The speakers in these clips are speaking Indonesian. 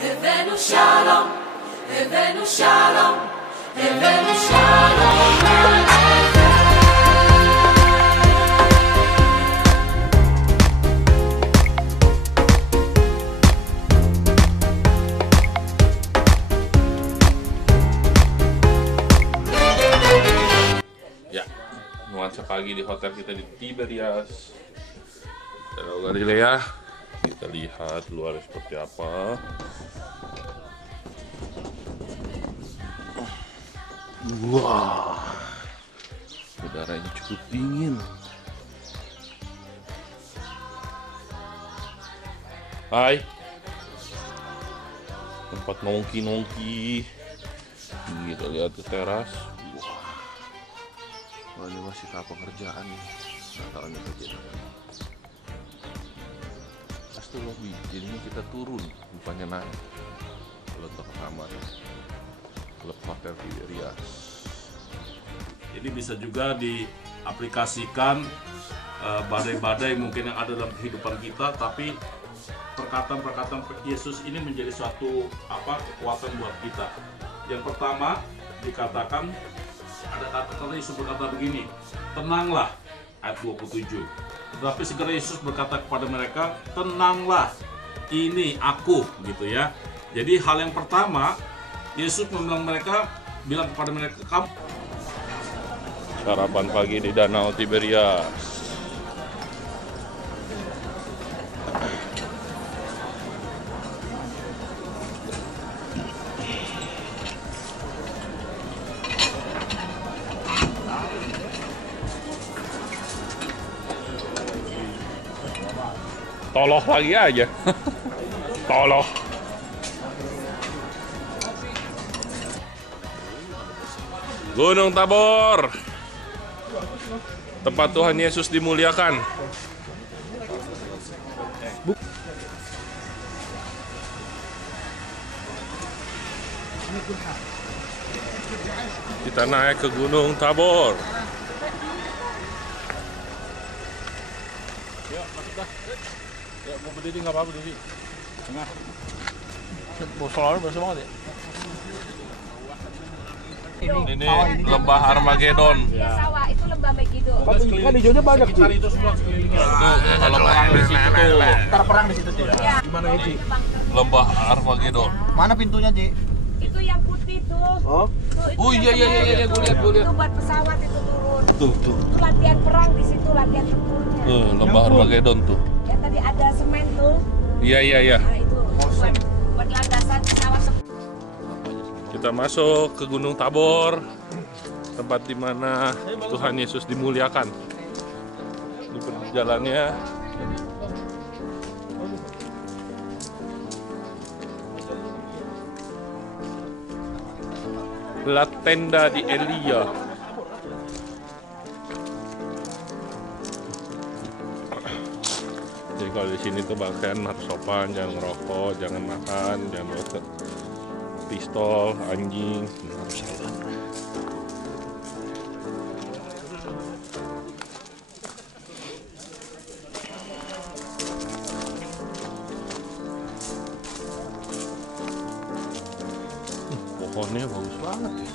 הבאנו שלום, הבאנו שלום, הבאנו שלום לעולם. Ya, nuansa pagi di hotel kita di Tiberias Danau Galilea. Kita lihat luar seperti apa. Wah, udaranya cukup dingin. Hai, tempat nongki-nongki. Kita lihat ke teras. Wah, ini masih tahap pekerjaan nih. Nggak tahu ini kerjaan apa. Itu lobby, jadinya kita turun, bukannya naik. Kalau ke kamar, klub hotel Tiberias. Ini bisa juga diaplikasikan badai-badai mungkin yang ada dalam kehidupan kita, tapi perkataan-perkataan Yesus ini menjadi suatu kekuatan buat kita. Yang pertama dikatakan, ada kata-kata Yesus berkata begini, tenanglah, ayat 27. Tetapi segera Yesus berkata kepada mereka, tenanglah, ini aku, gitu ya. Jadi hal yang pertama, Yesus bilang kepada mereka, kamu. Sarapan pagi di Danau Tiberias. Toloh lagi aja. Toloh. Gunung Tabor, tempat Tuhan Yesus dimuliakan. Kita naik ke Gunung Tabor. Ya, mau berdiri nggak apa-apa berdiri. Tengah. Soalnya berasa banget ya. Ini lembah Armageddon. Ya. Sawah itu lembah Megiddo. Kan hijaunya banyak sih. Cari itu semua sekelilingnya. Kalau perang di situ tuh. Ntar perang di situ sih. Ya. Gimana ya, Ci? Lembah Armageddon. Mana pintunya, Ci? Itu yang putih tuh. Oh. Oh iya gue lihat. Itu buat pesawat itu turun. Tuh. Itu latihan perang di situ, latihan tempurnya. Lembah Armageddon tuh. Ya tadi ada semen tuh. Iya. Nah itu buat landasan pesawat. Kita masuk ke Gunung Tabor, tempat di mana Tuhan Yesus dimuliakan. Di perjalanannya La Tenda di Elia. Jadi kalau di sini tuh bahkan harus sopan, jangan ngerokok, jangan makan, jangan bawa pistol, anjing, harus silent. Pohonnya bagus banget ya.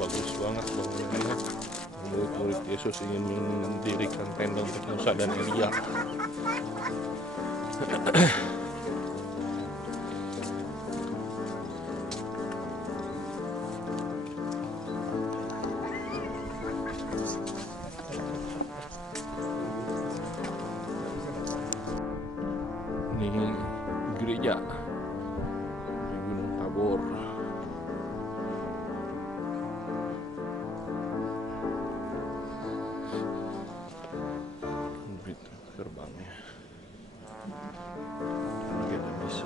Bagus banget pohonnya. Murid-murid Yesus ingin mendirikan tenda untuk Musa dan Elia. Ini gereja di Gunung Tabor. Itu gerbangnya. Kita bisa.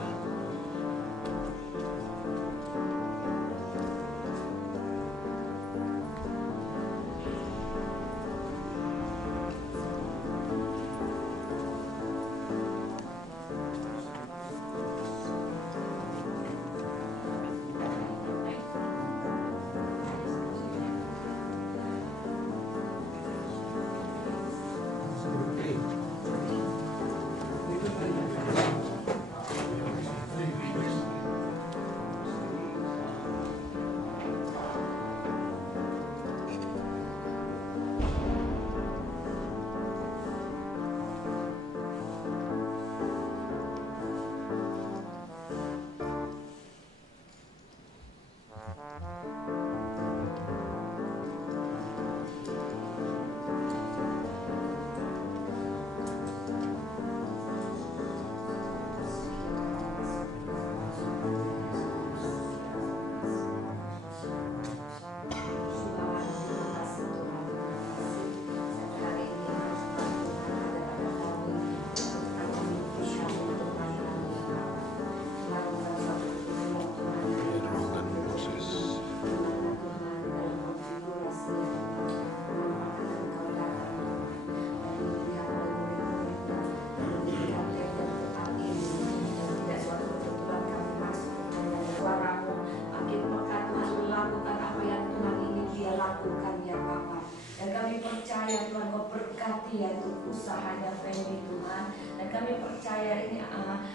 kami percaya ini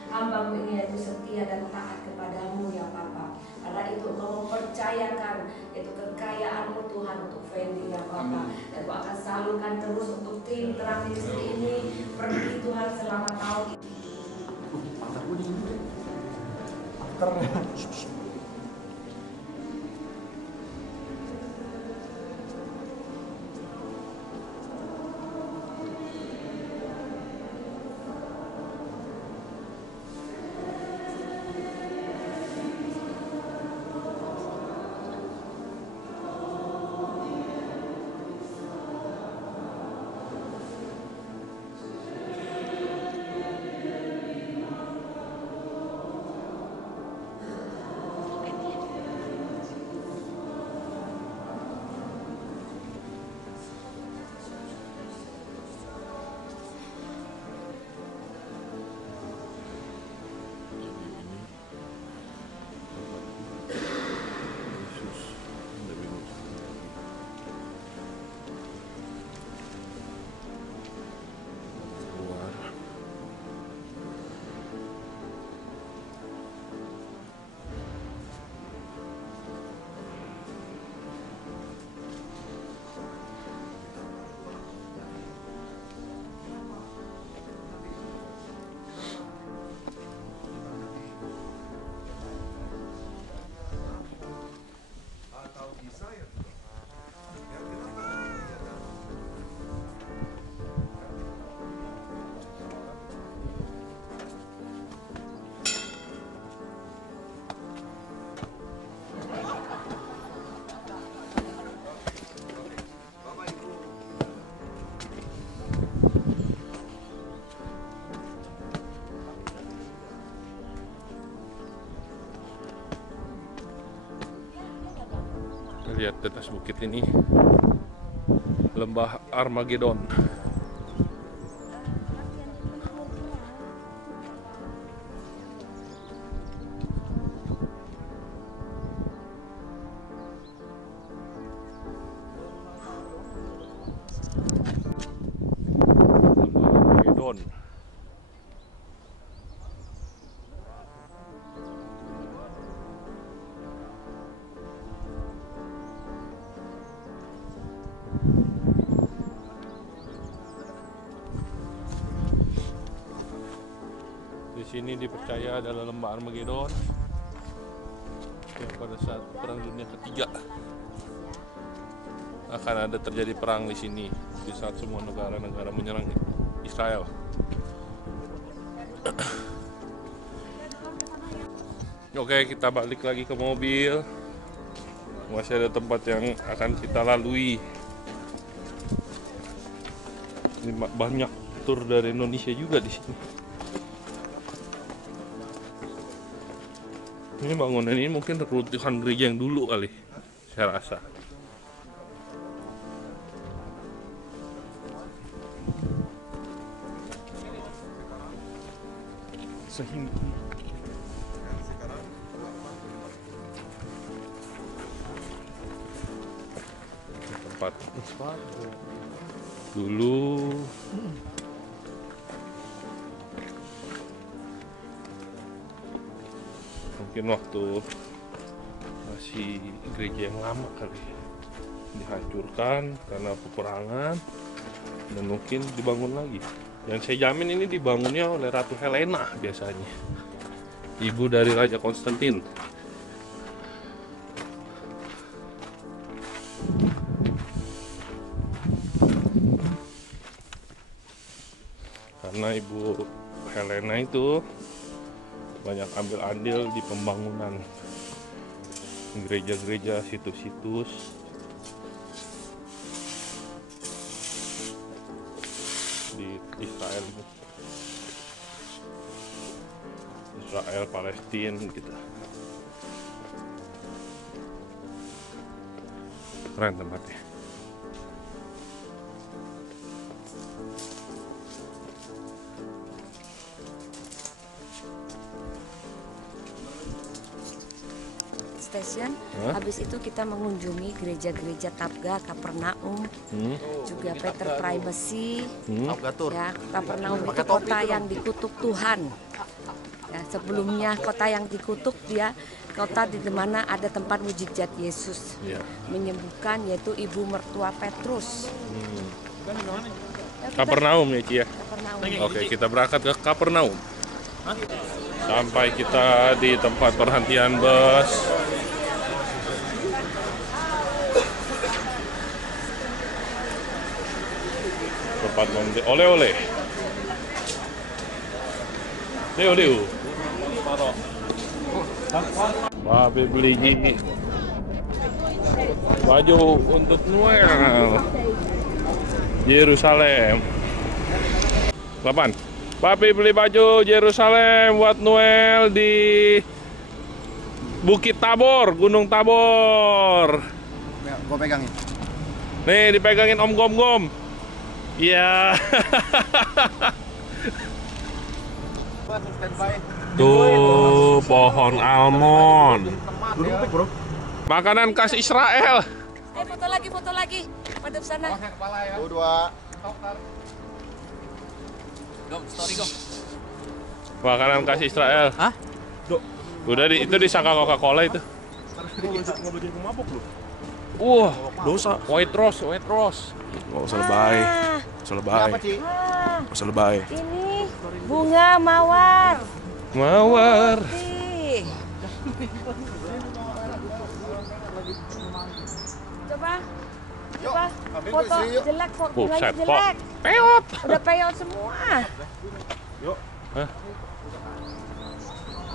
hambamu ini yaitu setia dan taat kepadamu ya Bapa. Karena itu Engkau mempercayakan itu kekayaanmu Tuhan untuk Fendi ya Bapa. Dan Engkau akan salurkan terus untuk tim Terang Ministry ini pergi Tuhan selama tahun ini. Lihat di atas bukit ini lembah Armageddon. Lembah Armageddon. Di sini dipercaya adalah lembah Armageddon yang pada saat Perang Dunia Ketiga akan ada terjadi perang di sini di saat semua negara-negara menyerang Israel. Oke, kita balik lagi ke mobil. Masih ada tempat yang akan kita lalui. Ini banyak tur dari Indonesia juga di sini. Ini bangunan ini mungkin reruntuhan gereja yang dulu kali, saya rasa. Sehingga tempat dulu mungkin waktu masih gereja yang lama kali dihancurkan karena peperangan dan mungkin dibangun lagi. Yang saya jamin ini dibangunnya oleh Ratu Helena biasanya, ibu dari Raja Konstantin. Karena ibu Helena itu banyak ambil andil di pembangunan gereja-gereja, situs-situs di Israel, Palestina gitu. Keren tempatnya. Station. Habis itu kita mengunjungi gereja-gereja Tabga, Kapernaum, juga Peter Primacy. Ya, Kapernaum itu kota yang dikutuk Tuhan. Ya, sebelumnya kota yang dikutuk, dia kota di mana ada tempat mujizat Yesus menyembuhkan, yaitu ibu mertua Petrus. Ya, Kapernaum ya Ci ya. Kapernaum. Oke, kita berangkat ke Kapernaum. Sampai kita di tempat perhentian bus. Tempat membeli oleh-oleh. Leo. Babe beli baju untuk Noel Yerusalem. 8. Papi beli baju Yerusalem buat Noel di Bukit Tabor, Gunung Tabor. Gue pegangin. Nih dipegangin Om Gom. Iya. Tuh pohon almond. Makanan khas Israel. Foto lagi. Pada sana. Dua. Makanan khas Israel. Hah? Udah itu disangka Coca-Cola itu. Wah, dosa. White rose. Nggak usah lebay. Apa sih? Nggak usah lebay. Ini bunga mawar. Ih. Coba foto jelek kok, bunganya jelek. Peot. Udah peot semua.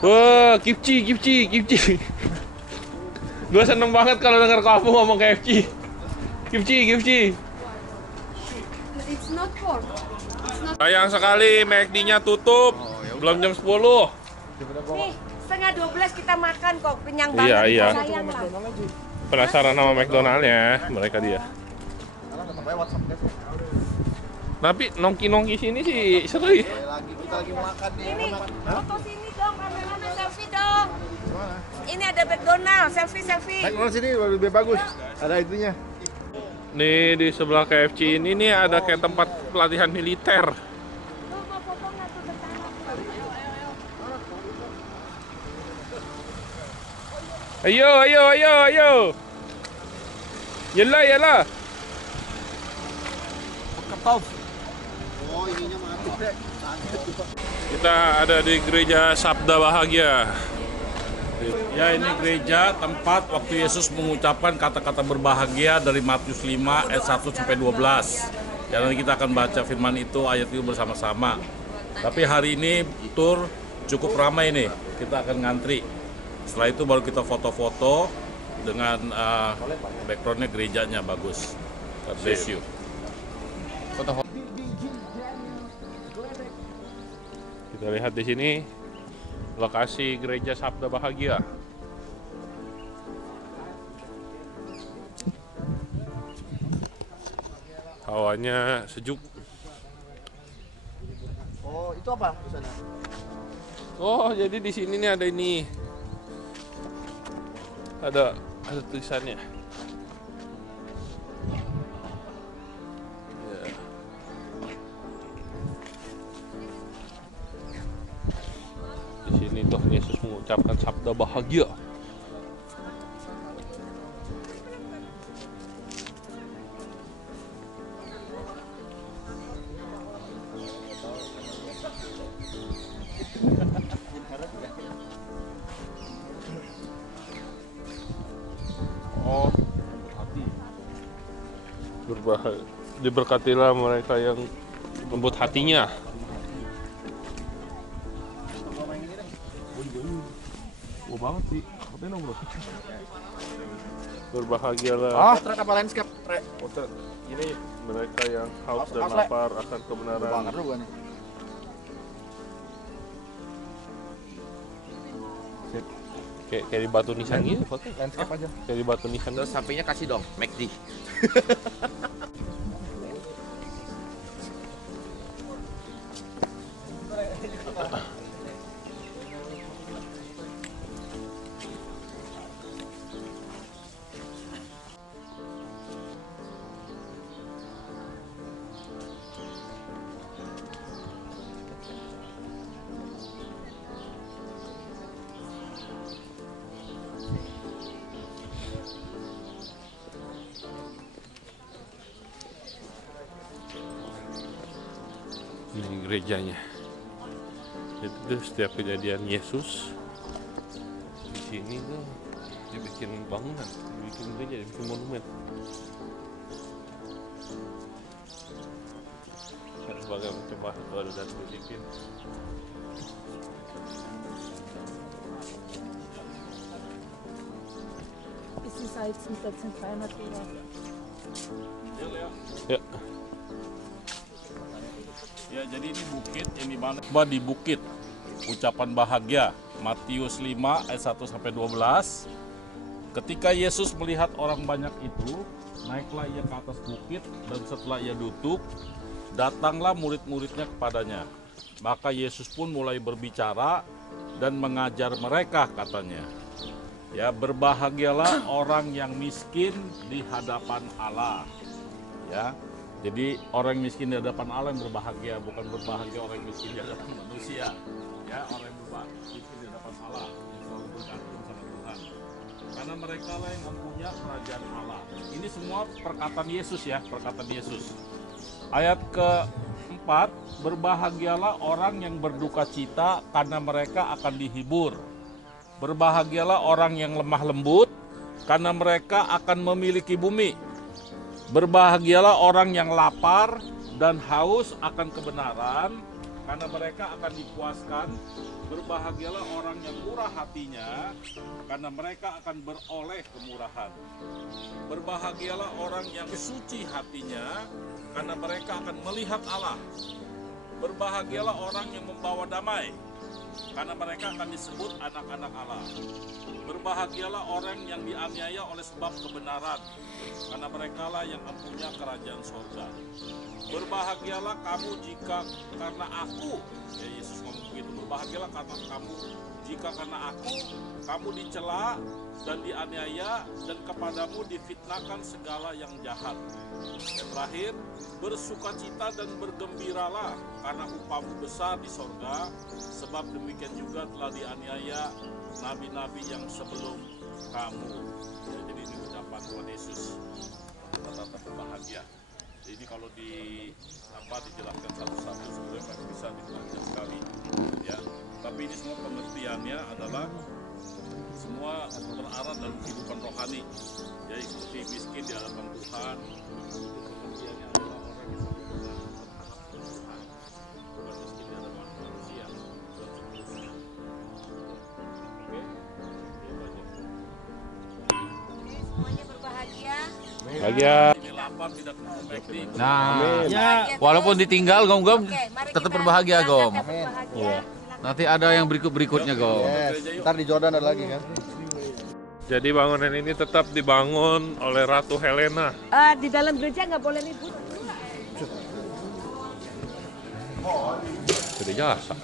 Wah, kipci. Gue seneng banget kalau denger kamu ngomong KFC. Kipci. It's not pork. Sayang sekali McD-nya tutup. Belum jam 10. Nih, setengah 12 kita makan kok, kenyang banget. Iya. Sayang lah. Penasaran sama McDonald-nya mereka dia. Tapi nongki sini sih seru ya. Kita lagi makan nih. Ini foto sini dong, kameramen selfie dong. Ini ada McDonald, selfie. McDonald sini lebih bagus. Ada itunya. Nih di sebelah KFC ini nih ada kayak tempat pelatihan militer. Lu mau foto nggak tuh depan? Ayo. Yalah. Oh, ininya mati. Kita ada di gereja Sabda Bahagia. Ya, ini gereja tempat waktu Yesus mengucapkan kata-kata berbahagia dari Matius 5 ayat 1 sampai 12. Ya, nanti kita akan baca firman itu, ayat itu bersama-sama. Tapi hari ini tur cukup ramai nih. Kita akan ngantri. Setelah itu baru kita foto-foto dengan backgroundnya gerejanya bagus. God bless you. Kita lihat di sini lokasi gereja Sabda Bahagia. Hawanya sejuk. Oh, itu apa di sana? Oh, jadi di sini nih ada ini. Ada tulisannya. Ya. Di sini tuh Yesus mengucapkan sabda bahagia. Oh, diberkatilah mereka yang lembut hatinya. Oh banget sih, katanya bro. Berbahagialah. Potret apa landscape? Potret. Ini mereka yang haus dan lapar akan kebenaran. Banget lu bukan? Kayak di batu nisan gitu foto. Landscape aja. Kayak di batu nisan. Terus sampingnya kasih dong, McD. gerejanya. Itu setiap kejadian Yesus di sini tuh dibikin bangunan, dibikin gereja, dibikin monumen. Berbagai macam bahan baru dan dibikin. Ist die Salzen 1400 Liter. Ya, Ya, jadi ini bukit yang dimana di bukit ucapan bahagia Matius 5 ayat 1 sampai 12. Ketika Yesus melihat orang banyak itu, naiklah ia ke atas bukit dan setelah ia duduk, datanglah murid-muridnya kepadanya. Maka Yesus pun mulai berbicara dan mengajar mereka, katanya. Ya, berbahagialah orang yang miskin di hadapan Allah. Ya. Jadi orang miskin di hadapan Allah yang berbahagia, bukan berbahagia orang miskin di hadapan manusia. Ya, orang yang miskin di hadapan Allah yang selalu bergantung sama Tuhan. Karena mereka lah yang mempunyai kerajaan Allah. Ini semua perkataan Yesus ya, perkataan Yesus. Ayat keempat, berbahagialah orang yang berduka cita karena mereka akan dihibur. Berbahagialah orang yang lemah lembut karena mereka akan memiliki bumi. Berbahagialah orang yang lapar dan haus akan kebenaran, karena mereka akan dipuaskan. Berbahagialah orang yang murah hatinya, karena mereka akan beroleh kemurahan. Berbahagialah orang yang suci hatinya, karena mereka akan melihat Allah. Berbahagialah orang yang membawa damai, karena mereka akan disebut anak-anak Allah. Berbahagialah orang yang dianiaya oleh sebab kebenaran, karena merekalah yang mempunyai kerajaan sorga. Berbahagialah kamu jika karena aku, ya Yesus ngomong begitu, berbahagialah karena kamu jika karena aku, kamu dicela dan dianiaya dan kepadamu difitnahkan segala yang jahat. Dan terakhir, bersukacita dan bergembiralah karena upamu besar di sorga, sebab demikian juga telah dianiaya nabi-nabi yang sebelum kamu. Ya, jadi ini ucapan Tuhan Yesus, kata-kata berbahagia. Jadi kalau dijelaskan satu-satu sebenarnya masih bisa dijelaskan sekali, ya. Tapi ini semua pengertiannya adalah semua berarah dalam kehidupan rohani. Jadi seperti miskin di hadapan Tuhan, pengertiannya adalah orang yang selalu berharap Tuhan, bukan miskin di hadapan manusia. Oke, dia banyak. Semuanya berbahagia. bahagia. Ini lapar tidak terpenuhi. Nah, Ya, walaupun ditinggal Gom Oke, mari tetap kita berbahagia berangkat Gom. dan berbahagia. Iya. Silakan. Nanti ada yang berikutnya Gom. Yes, ntar di Jordan ada lagi kan. Jadi bangunan ini tetap dibangun oleh Ratu Helena. Di dalam gereja nggak boleh ribut. Jadi jasa.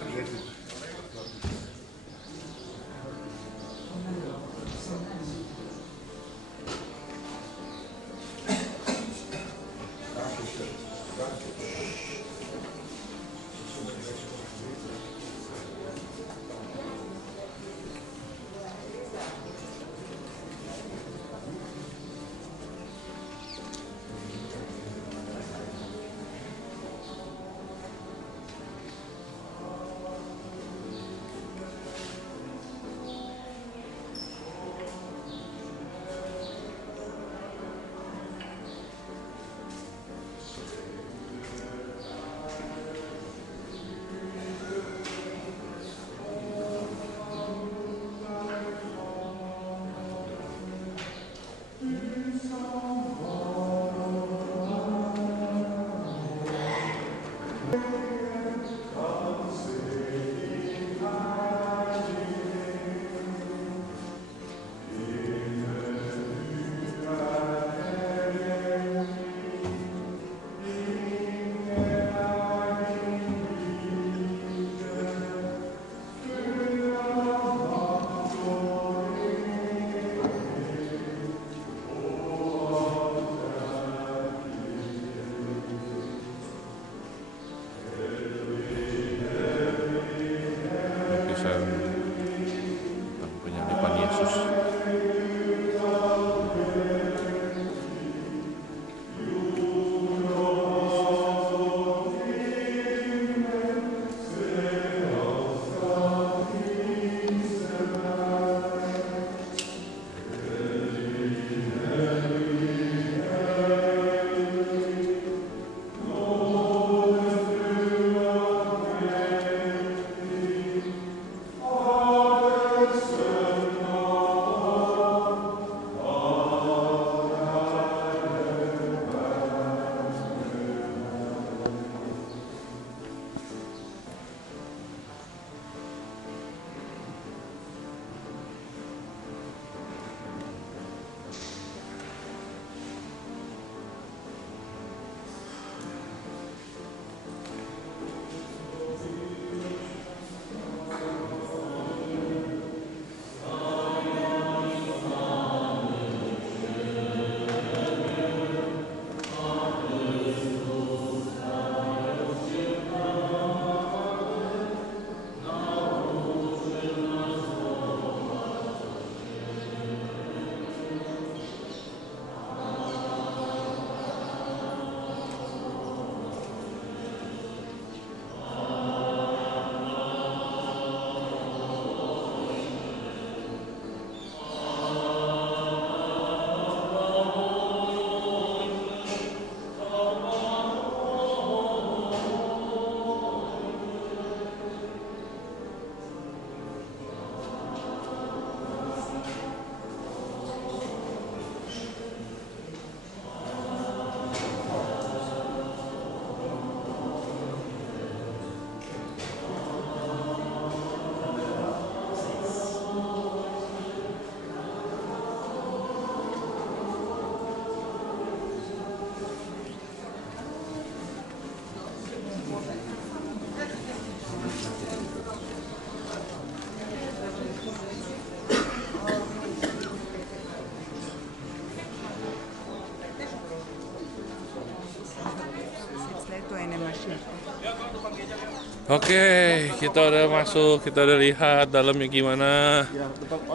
Oke, kita udah masuk, kita udah lihat dalamnya gimana.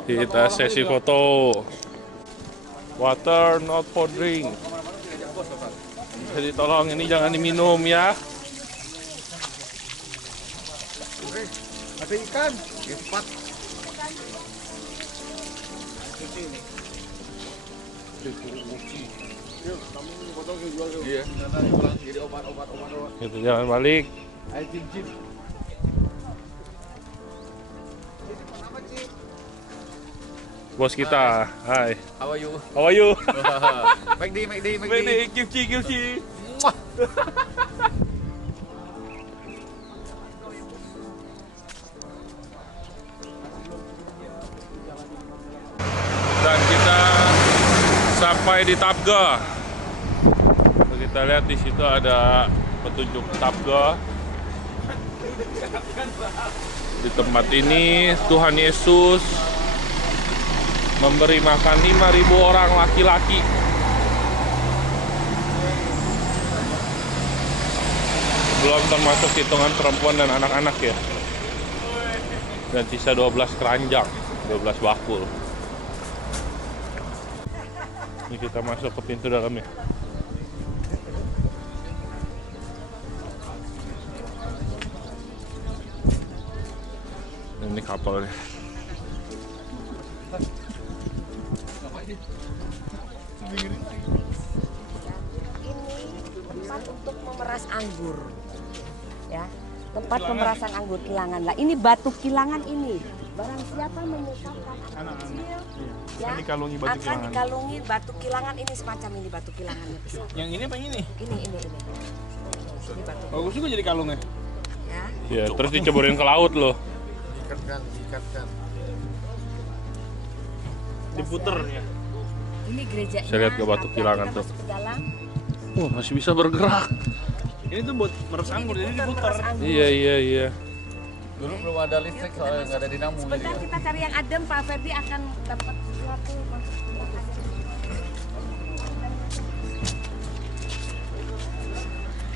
Kita sesi foto. Water not for drink. Jadi tolong ini jangan diminum ya. Ada ikan. Ya, cepat. Iya, jadi obat. Gitu jangan balik. Ayo cincin. Bos kita, hai. How are you? How are you? McD. Kimchi. Dan kita sampai di Tapga. Kita lihat di situ ada petunjuk Tapga. Di tempat ini Tuhan Yesus memberi makan 5.000 orang laki-laki. Belum termasuk hitungan perempuan dan anak-anak ya. Dan sisa 12 keranjang, 12 bakul. Ini kita masuk ke pintu dalamnya. Ini kapalnya. Ini tempat untuk memeras anggur, ya, tempat pemerasan anggur kilangan. Lah ini batu kilangan ini, barang siapa menyusahkan anak kecil, ya, akan dikalungi batu kilangan ini semacam ini batu kilangannya besar. Yang ini apa ini? Ini. Ini batu. Bagus juga jadi kalungnya. Ya. Ya, terus diceburin ke laut loh. Diikatkan. Diputer ya. Ini gerejanya. Saya lihat ke batu tapi kilangan kita tuh. masuk ke dalam. Wah, masih bisa bergerak. Ini tuh buat meres anggur, jadi diputer. Meres anggur. Iya. Dulu belum ada listrik soalnya nggak ada dinamo. Sebentar kita cari yang adem, Pak Ferdi akan dapat sesuatu.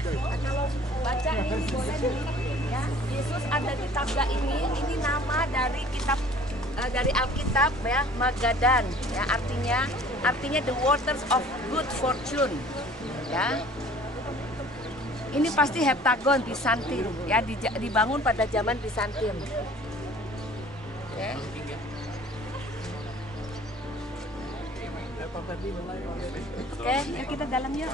Kalau baca ini boleh ya. Yesus ada di Tabga ini nama dari kitab dari Alkitab ya, Magadan ya, artinya the waters of good fortune ya. Ini pasti heptagon Bizantin ya, dibangun pada zaman Bizantin. Ya. Oke, yuk kita dalam yuk.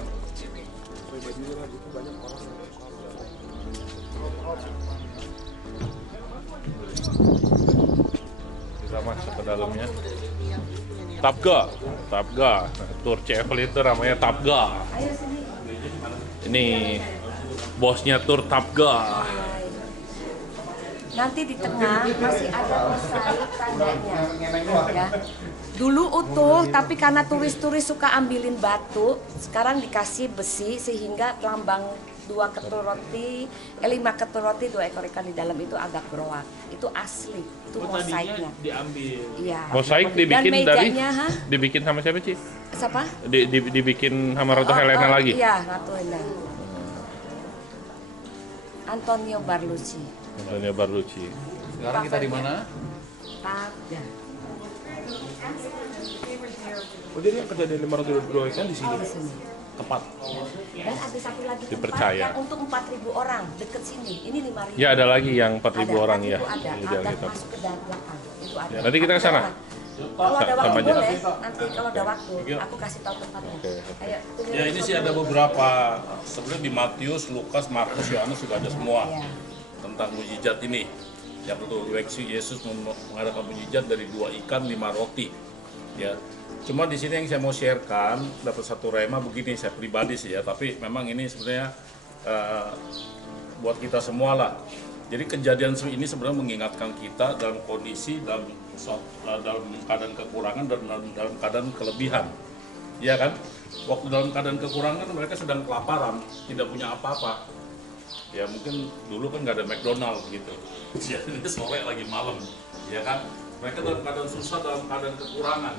Kita masuk ke dalamnya. Tapga. Tour travel itu namanya Tapga. Ayo sini. Ini bosnya Tour Tapga. Nanti di tengah masih ada mosaik tandanya. Ya. Dulu utuh, tapi karena turis-turis suka ambilin batu, sekarang dikasih besi sehingga lambang 5 ketul roti, 2 ekor ikan di dalam itu agak beroak. Itu asli, itu mosaiknya. Diambil. Iya. Mosaik dibikin Dan dari mejanya, dibikin sama siapa sih? siapa? Dibikin sama Ratu Helena lagi. Iya, Ratu Helena. Antonio Barlucci. Antonio Barlucci. Sekarang kita di mana? Tabga. Oh, jadi yang kejadian 522 ikan di sini. Tepat. Dan ada satu lagi tempat Dipercaya. yang untuk 4.000 orang deket sini. Ini 5.000. Ya ada lagi yang 4.000 orang ya. Itu ada. Di Agak Alkitab. masuk ke dalam belakang. Itu ada. Ya, nanti kita ke sana. Kalau ada Sama waktu aja. boleh. Nanti kalau ada waktu, aku kasih tahu tempatnya. Oke. Ayo. Ya ini sih ada beberapa, sebenarnya di Matius, Lukas, Markus, Yohanes juga ada semua Iya. tentang mujizat ini. Yang betul Yesus mengadakan mujizat dari 2 ikan 5 roti. Ya, cuma di sini yang saya mau sharekan dapat satu rema begini, saya pribadi sih ya, tapi memang ini sebenarnya buat kita semua lah. Jadi kejadian ini sebenarnya mengingatkan kita dalam kondisi dalam keadaan kekurangan dan dalam keadaan kelebihan, ya kan? Waktu dalam keadaan kekurangan mereka sedang kelaparan, tidak punya apa-apa. Ya mungkin dulu kan nggak ada McDonald gitu, jadi sore lagi malam, ya kan? Mereka dalam keadaan susah, dalam keadaan kekurangan.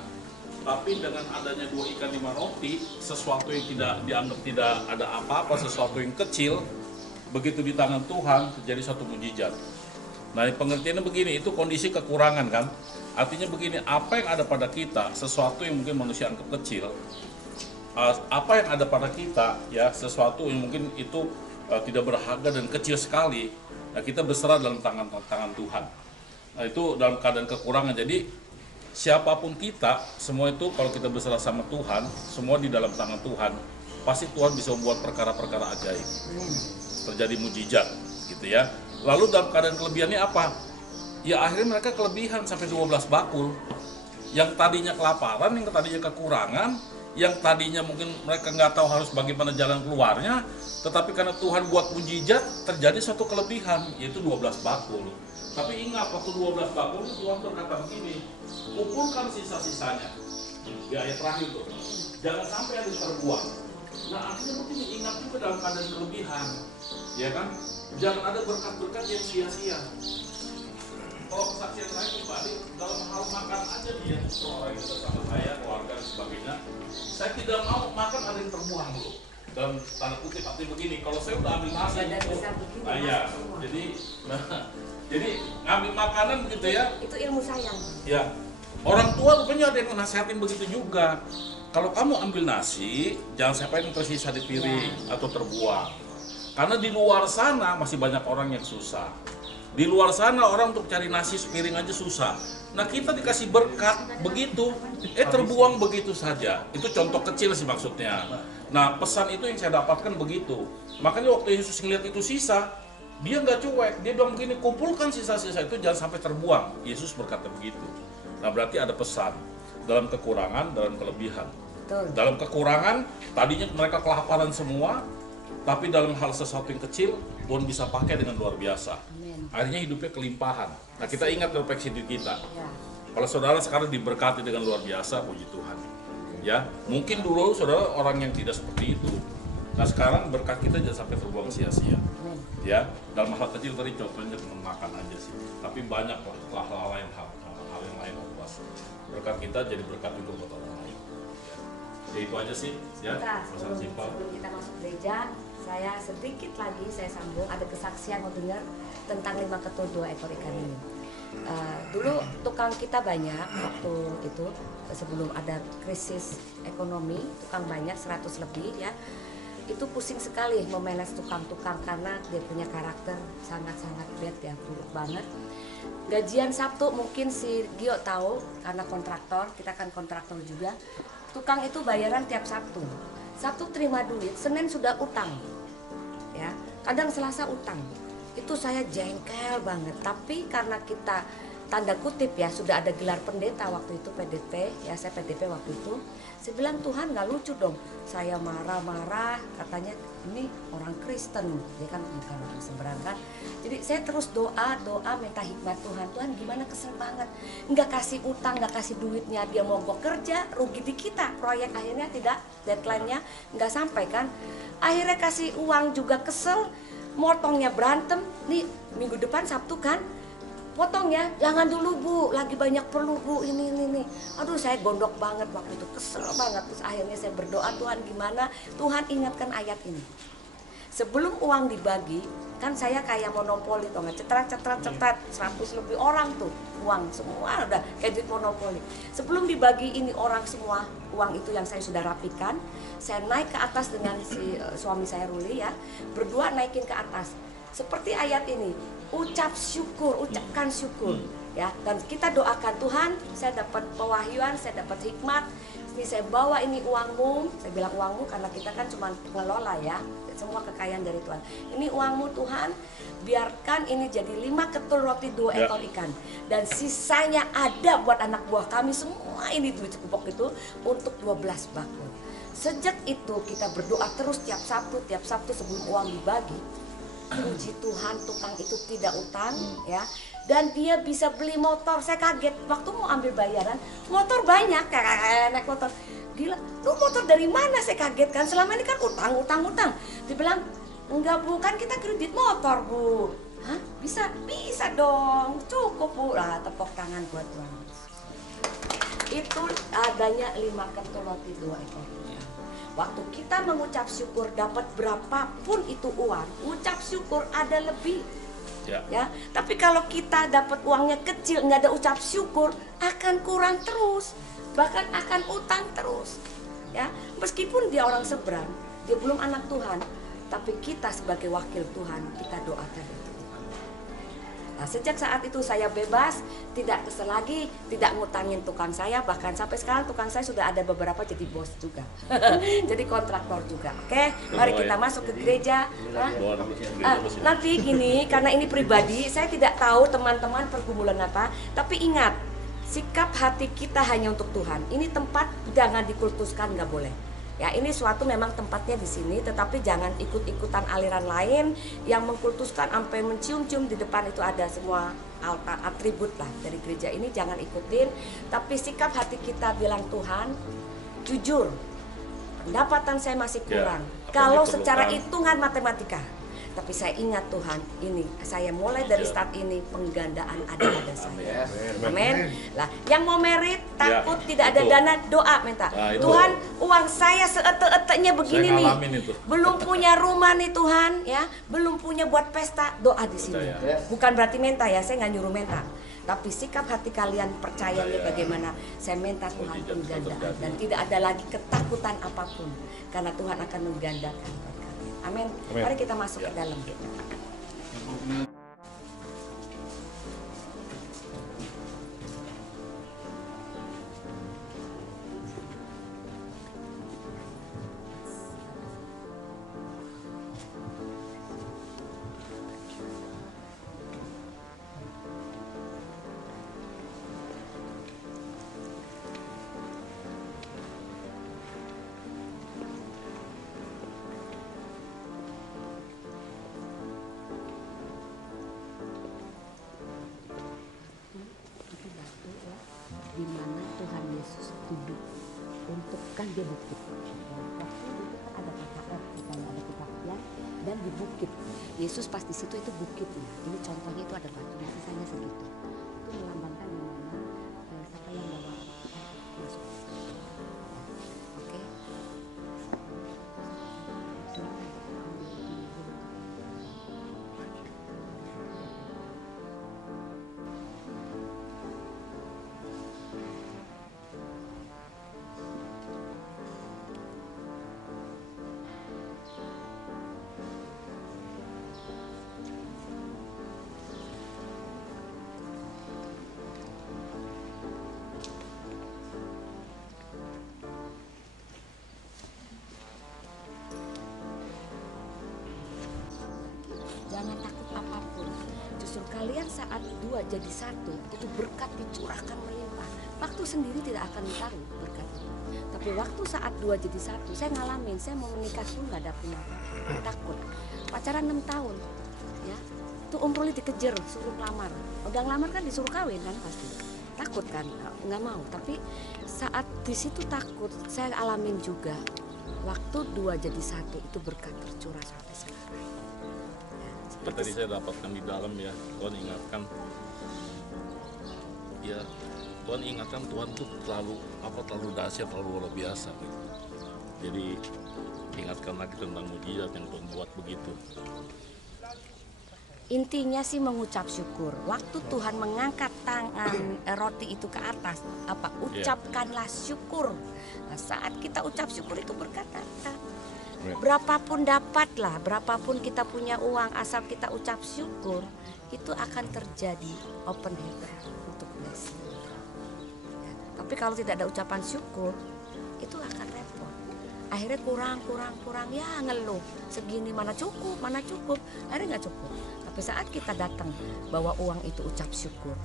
Tapi dengan adanya 2 ikan 5 roti, sesuatu yang tidak dianggap tidak ada apa-apa, sesuatu yang kecil, begitu di tangan Tuhan terjadi suatu mujizat. Nah, pengertiannya begini, itu kondisi kekurangan kan. Artinya begini, apa yang ada pada kita, sesuatu yang mungkin manusia anggap kecil, apa yang ada pada kita, ya sesuatu yang mungkin itu tidak berharga dan kecil sekali, nah kita berserah dalam tangan Tuhan. Nah, itu dalam keadaan kekurangan. Jadi siapapun kita, semua itu kalau kita berserah sama Tuhan, semua di dalam tangan Tuhan, pasti Tuhan bisa membuat perkara-perkara ajaib, terjadi mujizat, gitu ya. Lalu dalam keadaan kelebihannya apa? Ya akhirnya mereka kelebihan sampai 12 bakul. Yang tadinya kelaparan, yang tadinya kekurangan, yang tadinya mungkin mereka nggak tahu harus bagaimana jalan keluarnya, tetapi karena Tuhan buat mujizat, terjadi suatu kelebihan, yaitu 12 bakul. Tapi ingat, waktu 12 bakul Tuhan berkata begini, kumpulkan sisa-sisanya. Di ayat terakhir itu, jangan sampai ada yang terbuang. Nah akhirnya mungkin ingat juga dalam keadaan kelebihan, ya kan? Jangan ada berkat-berkat yang sia-sia. Kalau kesaksian saya pribadi, dalam hal makan aja dia, orang yang bersama saya, keluarga dan sebagainya, saya tidak mau makan ada yang terbuang dulu. Dalam tanda kutip arti begini, kalau saya udah ambil nasi, jadi ngambil makanan begitu ya. Itu ilmu sayang. Ya, orang tua rupanya ada yang nasihatin begitu juga. Kalau kamu ambil nasi, jangan sampai yang tersisa di piring atau terbuang. Karena di luar sana masih banyak orang yang susah. Di luar sana orang untuk cari nasi sepiring aja susah. Nah kita dikasih berkat begitu, terbuang begitu saja. Itu contoh kecil sih maksudnya. Nah pesan itu yang saya dapatkan begitu. Makanya waktu Yesus ngeliat itu sisa, dia nggak cuek. Dia bilang begini, kumpulkan sisa-sisa itu jangan sampai terbuang. Yesus berkata begitu. Nah berarti ada pesan dalam kekurangan, dalam kelebihan. Dalam kekurangan, tadinya mereka kelaparan semua. Tapi dalam hal sesuatu yang kecil, Tuhan bisa pakai dengan luar biasa. Akhirnya hidupnya kelimpahan. Nah kita ingat refleksi diri kita. Kalau saudara sekarang diberkati dengan luar biasa, puji Tuhan. Ya, mungkin dulu saudara orang yang tidak seperti itu. Nah sekarang berkat kita jangan sampai terbuang sia-sia. Ya, dalam hal kecil tadi contohnya cuma makan aja sih. Tapi banyak hal lain, hal yang lain luas. Berkat kita jadi berkat juga buat orang lain. Ya itu aja sih. Ya, pesan simpel. Sebelum kita masuk gereja, saya sedikit lagi saya sambung, ada kesaksian mau dengar tentang 5 ketul 2 ekor ikan ini. Dulu tukang kita banyak waktu itu sebelum ada krisis ekonomi, tukang banyak 100 lebih ya. Itu pusing sekali memanage tukang-tukang karena dia punya karakter sangat-sangat bad ya, buruk banget. Gajian Sabtu mungkin si Gio tahu karena kontraktor, kita kan kontraktor juga. Tukang itu bayaran tiap Sabtu. Sabtu terima duit, Senin sudah utang. Ya, kadang Selasa utang. Itu saya jengkel banget. Tapi karena kita tanda kutip ya sudah ada gelar pendeta waktu itu PDP, ya saya PDP waktu itu. Saya bilang Tuhan nggak lucu dong. Saya marah-marah, katanya ini orang Kristen, dia kan bukan orang seberang kan. Jadi saya terus doa minta hikmat Tuhan. Tuhan gimana, kesel banget. Nggak kasih utang, nggak kasih duitnya, dia mogok kerja, rugi di kita. Proyek akhirnya tidak, deadline-nya nggak sampai kan. Akhirnya kasih uang juga kesel, motongnya berantem. Nih minggu depan Sabtu kan, potongnya jangan dulu Bu, lagi banyak perlu Bu, ini. Aduh saya gondok banget waktu itu, kesel banget. Terus akhirnya saya berdoa, Tuhan gimana? Tuhan ingatkan ayat ini. Sebelum uang dibagi, kan saya kayak monopoli tuh, cetrat 100 lebih orang tuh, uang semua udah kayak duit monopoli. Sebelum dibagi ini orang semua, uang itu yang saya sudah rapikan, saya naik ke atas dengan si suami saya Ruli ya, berdua naikin ke atas. Seperti ayat ini, ucapkan syukur ya, dan kita doakan Tuhan, saya dapat pewahyuan, saya dapat hikmat. Ini saya bawa ini uangmu, saya bilang uangmu karena kita kan cuma pengelola ya, semua kekayaan dari Tuhan. Ini uangmu Tuhan, biarkan ini jadi 5 ketul roti 2 ekor ikan, dan sisanya ada buat anak buah kami semua, ini duit kupok itu untuk 12 bakul. Sejak itu kita berdoa terus tiap Sabtu sebelum uang dibagi. Puji Tuhan, tukang itu tidak utang ya, dan dia bisa beli motor. Saya kaget waktu mau ambil bayaran, motor banyak, kayak naik motor. Gila, lu motor dari mana? Saya kaget kan, selama ini kan utang. Dia bilang, enggak Bu, kan kita kredit motor Bu. Hah? Bisa dong, cukup Bu. Lah, tepuk tangan buat Tuhan. Itu adanya 5 ketul roti 2 ekor. Waktu kita mengucap syukur dapat berapapun itu uang, ucap syukur ada lebih. Ya, tapi kalau kita dapat uangnya kecil, nggak ada ucap syukur, akan kurang terus, bahkan akan utang terus. Ya, meskipun dia orang seberang, dia belum anak Tuhan, tapi kita sebagai wakil Tuhan, kita doakan itu. Nah, sejak saat itu saya bebas, tidak kesel lagi, tidak ngutangin tukang saya, bahkan sampai sekarang tukang saya sudah ada beberapa jadi bos juga, jadi kontraktor juga. Oke, mari kita masuk ke gereja. Nanti gini, karena ini pribadi, saya tidak tahu teman-teman pergumulan apa, tapi ingat, sikap hati kita hanya untuk Tuhan. Ini tempat jangan dikultuskan, nggak boleh. Ya, ini suatu memang tempatnya di sini, tetapi jangan ikut-ikutan aliran lain yang mengkultuskan sampai mencium-cium di depan itu ada semua atribut lah dari gereja ini, jangan ikutin. Tapi sikap hati kita bilang Tuhan, jujur, pendapatan saya masih kurang. Kalau secara hitungan matematika, tapi saya ingat Tuhan, ini saya mulai dari start ini penggandaan ada pada saya. Amin. Lah, yang mau merit takut tidak ada dana, doa minta. Tuhan, uang saya seete-etenya begini nih. Belum punya rumah nih Tuhan, ya. Belum punya buat pesta, doa di sini. Bukan berarti minta ya, saya nggak nyuruh minta. Tapi sikap hati kalian percayanya bagaimana? Saya minta Tuhan penggandaan dan tidak ada lagi ketakutan apapun karena Tuhan akan menggandakan. Amin. Mari kita masuk ke dalam. Di mana Tuhan Yesus duduk untuk kan dia bukit. Waktu itu kan ada KKR, misalnya ada kebaktian dan di bukit. Yesus pas di situ itu bukitnya. Ini contohnya itu ada batunya, sisanya segitu. Itu melambangkan di mana siapa yang bawa masuk. Oke. Jangan takut apapun. Justru kalian saat dua jadi satu, itu berkat dicurahkan melimpah. Waktu sendiri tidak akan tahu berkat itu. Tapi waktu saat dua jadi satu, saya ngalamin, saya mau menikah pun nggak dapet apa, takut. Pacaran 6 tahun, ya. Tuh Om Ruli dikejar, suruh ngelamar. Udah ngelamar kan disuruh kawin kan pasti. Takut kan, nggak mau. Tapi saat di situ takut, saya alamin juga. Waktu dua jadi satu itu berkat tercurah sampai sekarang. Ya, tadi saya dapatkan di dalam ya, Tuhan ingatkan, ya Tuhan ingatkan Tuhan tuh terlalu dahsyat, terlalu luar biasa gitu. Jadi ingatkan lagi tentang mujizat yang Tuhan buat begitu. Intinya sih mengucap syukur. Waktu Tuhan mengangkat tangan roti itu ke atas, apa? Ucapkanlah syukur. Nah, saat kita ucap syukur itu berkat datang. Berapapun dapatlah, berapapun kita punya uang, asal kita ucap syukur, itu akan terjadi open heaven untuk blessing. Ya, tapi kalau tidak ada ucapan syukur, itu akan repot. Akhirnya kurang, ya ngeluh. Segini mana cukup, akhirnya nggak cukup. Tapi saat kita datang bawa uang itu ucap syukur,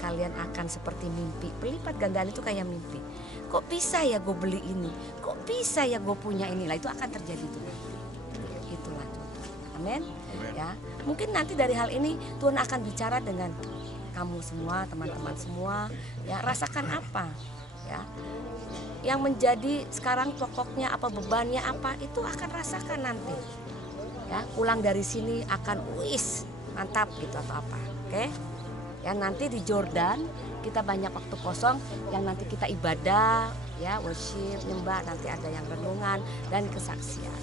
kalian akan seperti mimpi. Pelipat gandaan itu kayak mimpi. Kok bisa ya gue beli ini? Kok bisa ya gue punya ini? Lah itu akan terjadi tuh. Itulah Tuhan. Amin. Ya, mungkin nanti dari hal ini Tuhan akan bicara dengan kamu semua, teman-teman semua. Ya, rasakan apa? Ya. Yang menjadi sekarang pokoknya apa, bebannya apa, itu akan rasakan nanti. Ya, pulang dari sini akan mantap gitu atau apa. Oke? Ya, nanti di Jordan kita banyak waktu kosong yang nanti kita ibadah ya, worship, nyembah, nanti ada yang renungan dan kesaksian.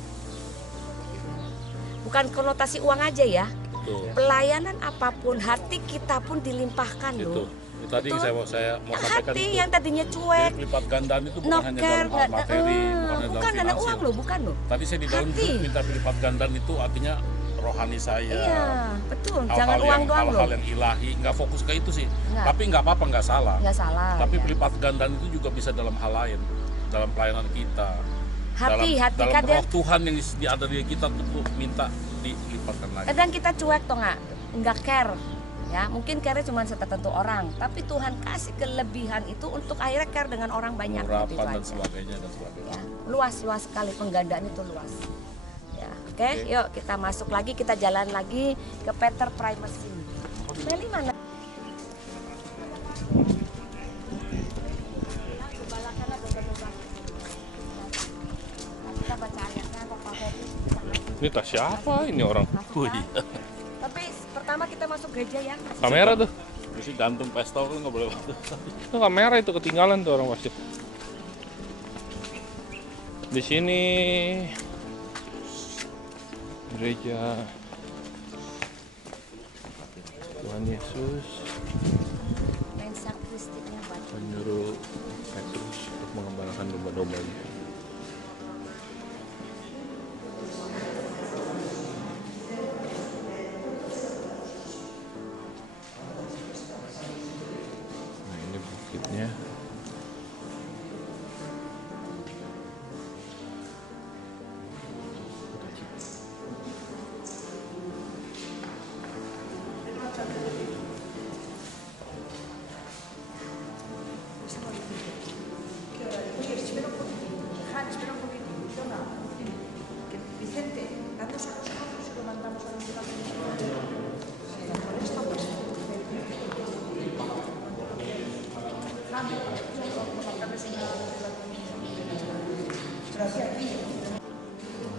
Bukan konotasi uang aja ya. Betul. Pelayanan apapun, hati kita pun dilimpahkan Itu. loh. Tadi Betul. saya mau sampaikan Hati itu. yang tadinya cuek, Jadi pelipat gandaan itu bukan no hanya care, dalam hal materi, bukan dalam ada uang finansial. loh, bukan loh. Tadi saya di daun Hati. dulu minta pelipat gandaan itu artinya rohani saya. Iya, betul. Hal-hal Jangan uang doang loh. hal-hal yang ilahi, nggak fokus ke itu sih. Nggak. Tapi nggak apa-apa, nggak salah. Nggak salah. Tapi ya. pelipat gandaan itu juga bisa dalam hal lain, dalam pelayanan kita. Hati dalam kadang, roh Tuhan yang ada di kita tuh minta dilipatkan lagi. kadang kita cuek toh nggak care. Ya, mungkin care cuma setertentu orang, tapi Tuhan kasih kelebihan itu untuk akhirnya care dengan orang banyak. Gitu Urapan dan aja. sebagainya dan sebagainya. Ya, luas sekali penggandaan itu luas. Ya, oke, yuk kita masuk lagi, kita jalan lagi ke Peter Primacy. Meli mana? Kita baca ayatnya, Papa Ferdi. Ini tas siapa ini orang? Wih, Tapi pertama kita masuk gereja ya. Kamera tuh. mesti gantung pistol kan nggak boleh. Itu kamera itu ketinggalan tuh orang pasti. Di sini gereja Tuhan Yesus Main sakristiknya baca. menyuruh Petrus untuk mengembalakan domba-dombanya. Nah ini bukitnya.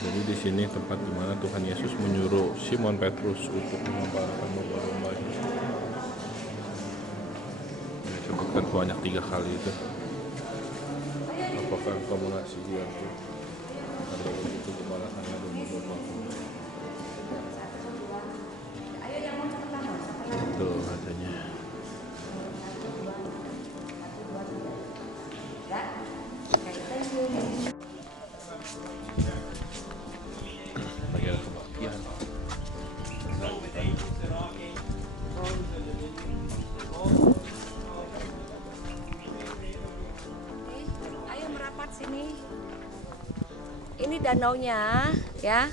Jadi di sini tempat di mana Tuhan Yesus menyuruh Simon Petrus untuk mengembalakan domba-dombanya. Disebutkan banyak 3 kali itu. Apakah engkau mengasihi aku? Ada begitu gembalakanlah domba-dombaku. Itu katanya. Lagi ada kebaktian. Ayo merapat sini. Ini danaunya ya.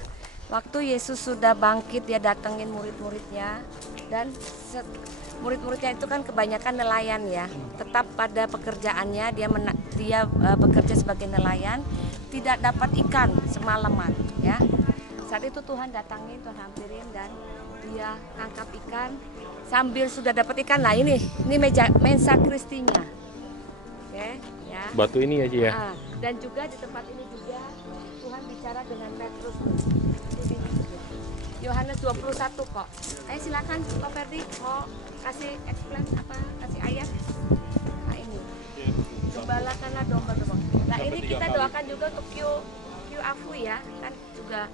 Waktu Yesus sudah bangkit dia datengin murid-muridnya dan murid-muridnya itu kan kebanyakan nelayan ya. Tetap pada pekerjaannya dia bekerja sebagai nelayan, tidak dapat ikan semalaman ya. Saat itu Tuhan datangin, Tuhan hampirin dan dia tangkap ikan sambil sudah dapat ikan. Nah ini mensa Kristinya. Oke, ya. Batu ini aja ya. Ah, dan juga di tempat ini juga Tuhan bicara dengan Petrus. Yohanes 21 kok. Ayo silakan Pak Ferdi mau kasih explain apa, kasih ayat. Nah ini. Gembalakanlah domba-domba. Nah ini kita doakan juga untuk Q Afu ya, kan juga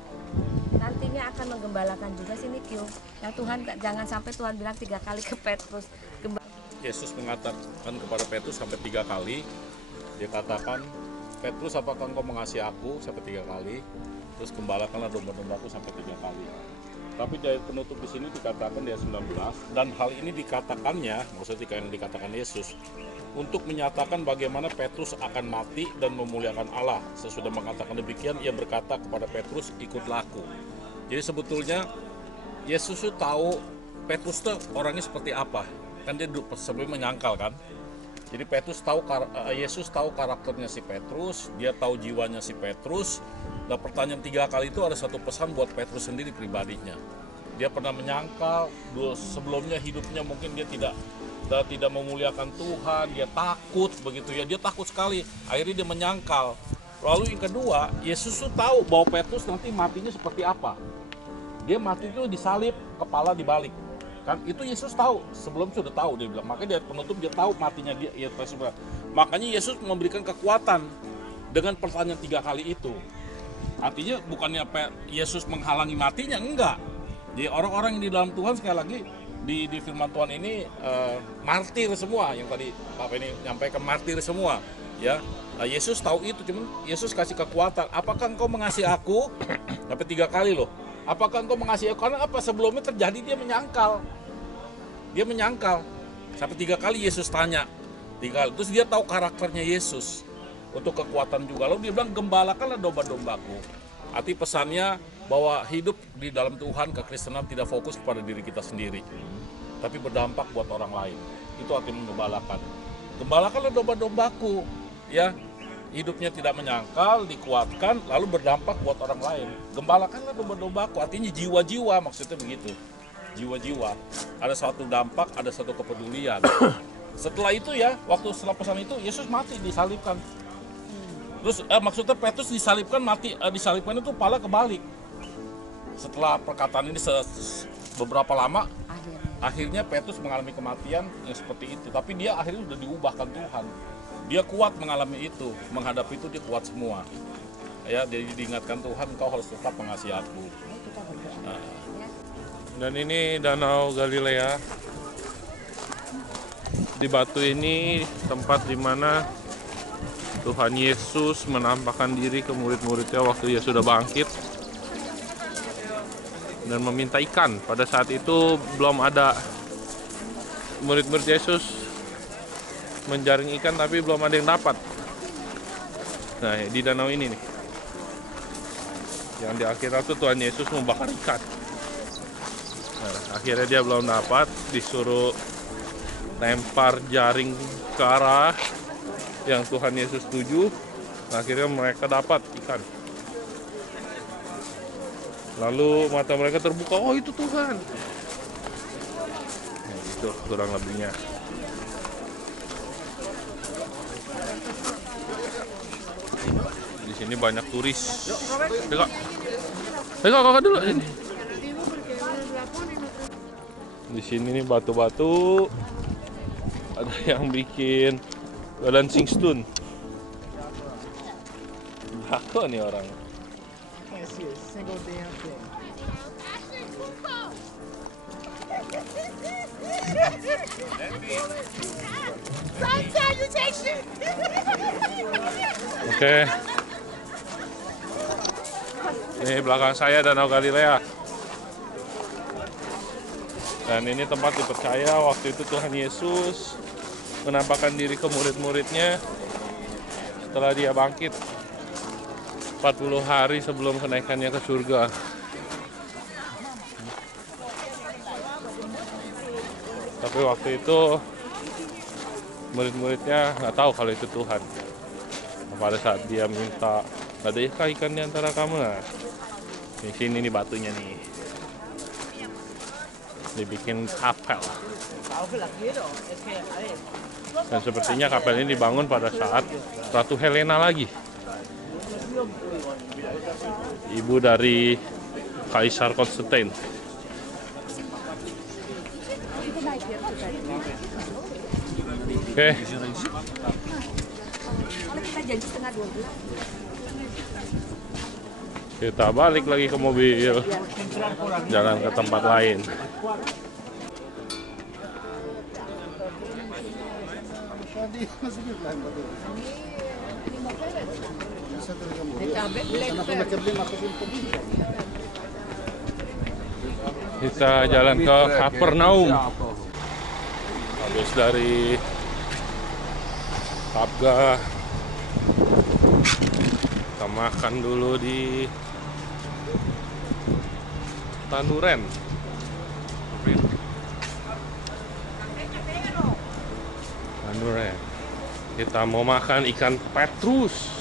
nantinya akan menggembalakan juga sini Q. Ya Tuhan jangan sampai Tuhan bilang 3 kali ke Petrus. Yesus mengatakan kepada Petrus sampai 3 kali. Dia katakan, Petrus apakah engkau mengasihi aku sampai 3 kali? Terus gembalakanlah domba-dombaku sampai 3 kali. Tapi dari penutup di sini dikatakan di ayat 19, dan hal ini dikatakannya, maksudnya yang dikatakan Yesus, untuk menyatakan bagaimana Petrus akan mati dan memuliakan Allah. Sesudah mengatakan demikian, ia berkata kepada Petrus, ikutlah aku. Jadi sebetulnya Yesus itu tahu Petrus itu orangnya seperti apa. Kan dia sebelum menyangkal kan. Jadi Yesus tahu karakternya si Petrus, dia tahu jiwanya si Petrus. Dan pertanyaan 3 kali itu ada satu pesan buat Petrus sendiri pribadinya. Dia pernah menyangkal, sebelumnya hidupnya mungkin dia tidak memuliakan Tuhan, dia takut begitu ya, dia takut sekali. Akhirnya dia menyangkal. Lalu yang kedua, Yesus tuh tahu bahwa Petrus nanti matinya seperti apa. Dia mati itu disalib, kepala dibalik. Kan itu Yesus tahu, sebelum sudah tahu dia bilang. Makanya dia penutup dia tahu matinya dia. Makanya Yesus memberikan kekuatan dengan pertanyaan 3 kali itu. Artinya bukannya Yesus menghalangi matinya, enggak. Jadi orang-orang yang di dalam Tuhan sekali lagi di firman Tuhan ini martir semua, yang tadi Bapak ini nyampaikan martir semua, ya. Nah, Yesus tahu itu, cuman Yesus kasih kekuatan. Apakah engkau mengasihi aku? Sampai 3 kali loh. Apakah engkau mengasihi aku? Karena apa? Sebelumnya terjadi dia menyangkal. Dia menyangkal. Sampai 3 kali Yesus tanya. 3 kali. Terus dia tahu karakternya Yesus. Untuk kekuatan juga. Lalu dia bilang, gembalakanlah domba-dombaku. Arti pesannya bahwa hidup di dalam Tuhan, kekristenan tidak fokus kepada diri kita sendiri, tapi berdampak buat orang lain. Itu arti menggembalakan. Gembalakanlah domba-dombaku, ya. Hidupnya tidak menyangkal, dikuatkan, lalu berdampak buat orang lain. Gembalakanlah domba-dombaku, artinya jiwa-jiwa, maksudnya begitu. Jiwa-jiwa. Ada satu dampak, ada satu kepedulian. Setelah itu ya, setelah pesan itu, Yesus mati, disalibkan. Terus maksudnya Petrus disalibkan, disalibkan itu kepala kebalik. Setelah perkataan ini beberapa lama, akhirnya Petrus mengalami kematian yang seperti itu. Tapi dia akhirnya sudah diubahkan Tuhan. Dia kuat mengalami itu, menghadapi itu dia kuat semua. Ya, jadi diingatkan Tuhan, engkau harus tetap mengasihi aku. Nah. Dan ini Danau Galilea. Di batu ini tempat di mana Tuhan Yesus menampakkan diri ke murid-muridnya waktu dia sudah bangkit dan meminta ikan. Pada saat itu belum ada murid-murid Yesus menjaring ikan, tapi belum ada yang dapat. Nah, di danau ini nih, yang di akhirat itu Tuhan Yesus membakar ikan. Nah, akhirnya dia belum dapat, disuruh lempar jaring ke arah yang Tuhan Yesus tuju. Akhirnya mereka dapat ikan. Lalu mata mereka terbuka, oh itu Tuhan. Nah, itu kurang lebihnya. Di sini banyak turis. Kakak dulu ini. Di sini nih batu-batu. Ada yang bikin Dancing Stone. Jago nih orang. Oke. Ini belakang saya Danau Galilea. Dan ini tempat dipercaya waktu itu Tuhan Yesus menampakkan diri ke murid-muridnya setelah dia bangkit 40 hari sebelum kenaikannya ke surga. Tapi waktu itu murid-muridnya nggak tahu kalau itu Tuhan. Pada saat dia minta, adakah ikan di antara kamu? Nah, di sini nih batunya nih, dibikin kapel. Dan sepertinya kapel ini dibangun pada saat Ratu Helena lagi, ibu dari Kaisar Konstantin. Oke. Kita balik lagi ke mobil, jalan ke tempat lain. Kita jalan ke Kapernaum. Habis dari Kapga, kita makan dulu di Tanuren. Tanuren. Kita mau makan ikan petrus.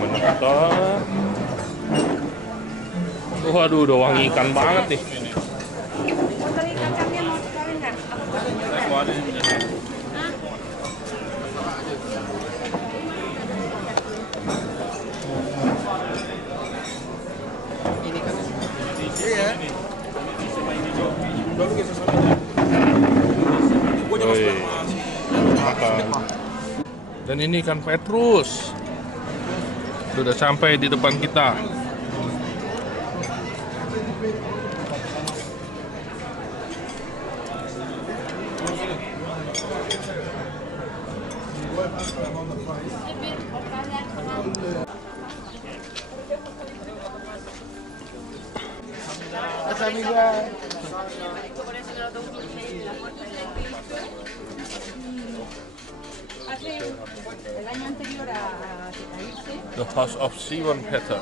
Menetap. Waduh, udah wangi ikan banget nih. Dan ini ikan Petrus. Sudah sampai di depan kita. The House of Simon Peter.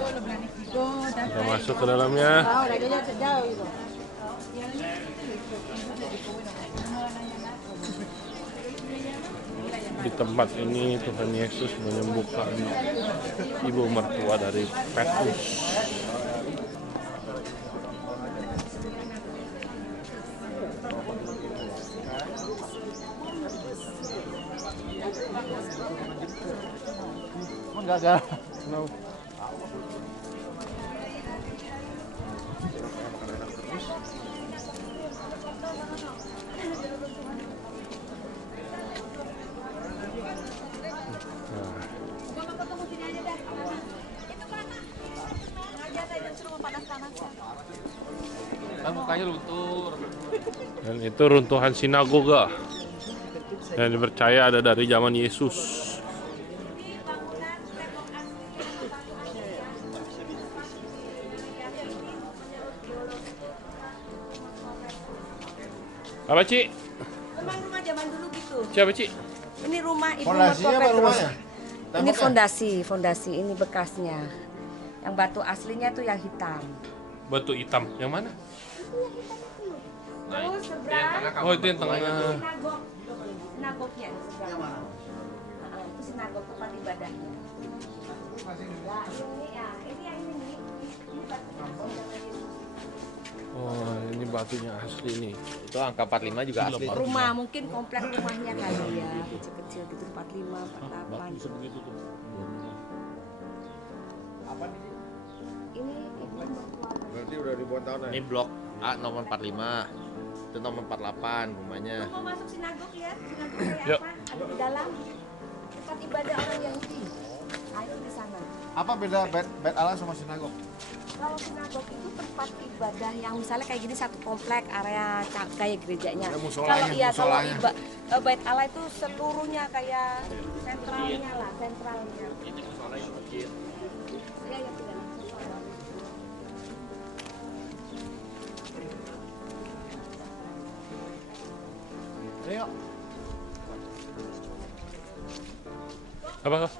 Kita masuk ke dalamnya. Di tempat ini Tuhan Yesus menyembuhkan ibu mertua dari Petrus. Gagal. Kan mukanya luntur. Dan itu runtuhan sinagoga yang dipercaya ada dari zaman Yesus. Apa, Ci? Rumah zaman dulu gitu. Siapa, Ci? Ini rumah Ibu Fondasinya Mertua apa Petrus. rumahnya? Ini fondasi ini bekasnya. Yang batu aslinya tuh yang hitam. Batu hitam. Yang mana? Terus seberang Oh, itu yang tengah. sinagog. Sinagognya di seberang. Itu sinagog tempat ibadahnya. Nah, ini ya, ini yang ini nih. Ini batunya asli. Oh, ini batunya asli nih. Itu angka 45 juga asli. Rumah mungkin komplek rumahnya kali ya, kecil-kecil gitu 45, 48. Bisa begitu tuh. Ini Ibu Mertua. Berarti udah ribuan tahun ya? Ini blok A nomor 45. Itu nomor 48 rumahnya. Lu mau masuk sinagog ya? Sinagog kayak Yuk. apa? Ada di dalam tempat ibadah orang Yahudi. Nah, itu di sana. Apa beda Bait Allah sama sinagog? Kalau sinagog itu tempat ibadah yang misalnya kayak gini satu komplek area kayak gerejanya. Ya, musolanya, Kalau musolanya. Bait Allah itu seluruhnya kayak sentralnya lah, sentralnya. Ini musola yang kecil. Ya, ya tidak. Ayo. Apa kok?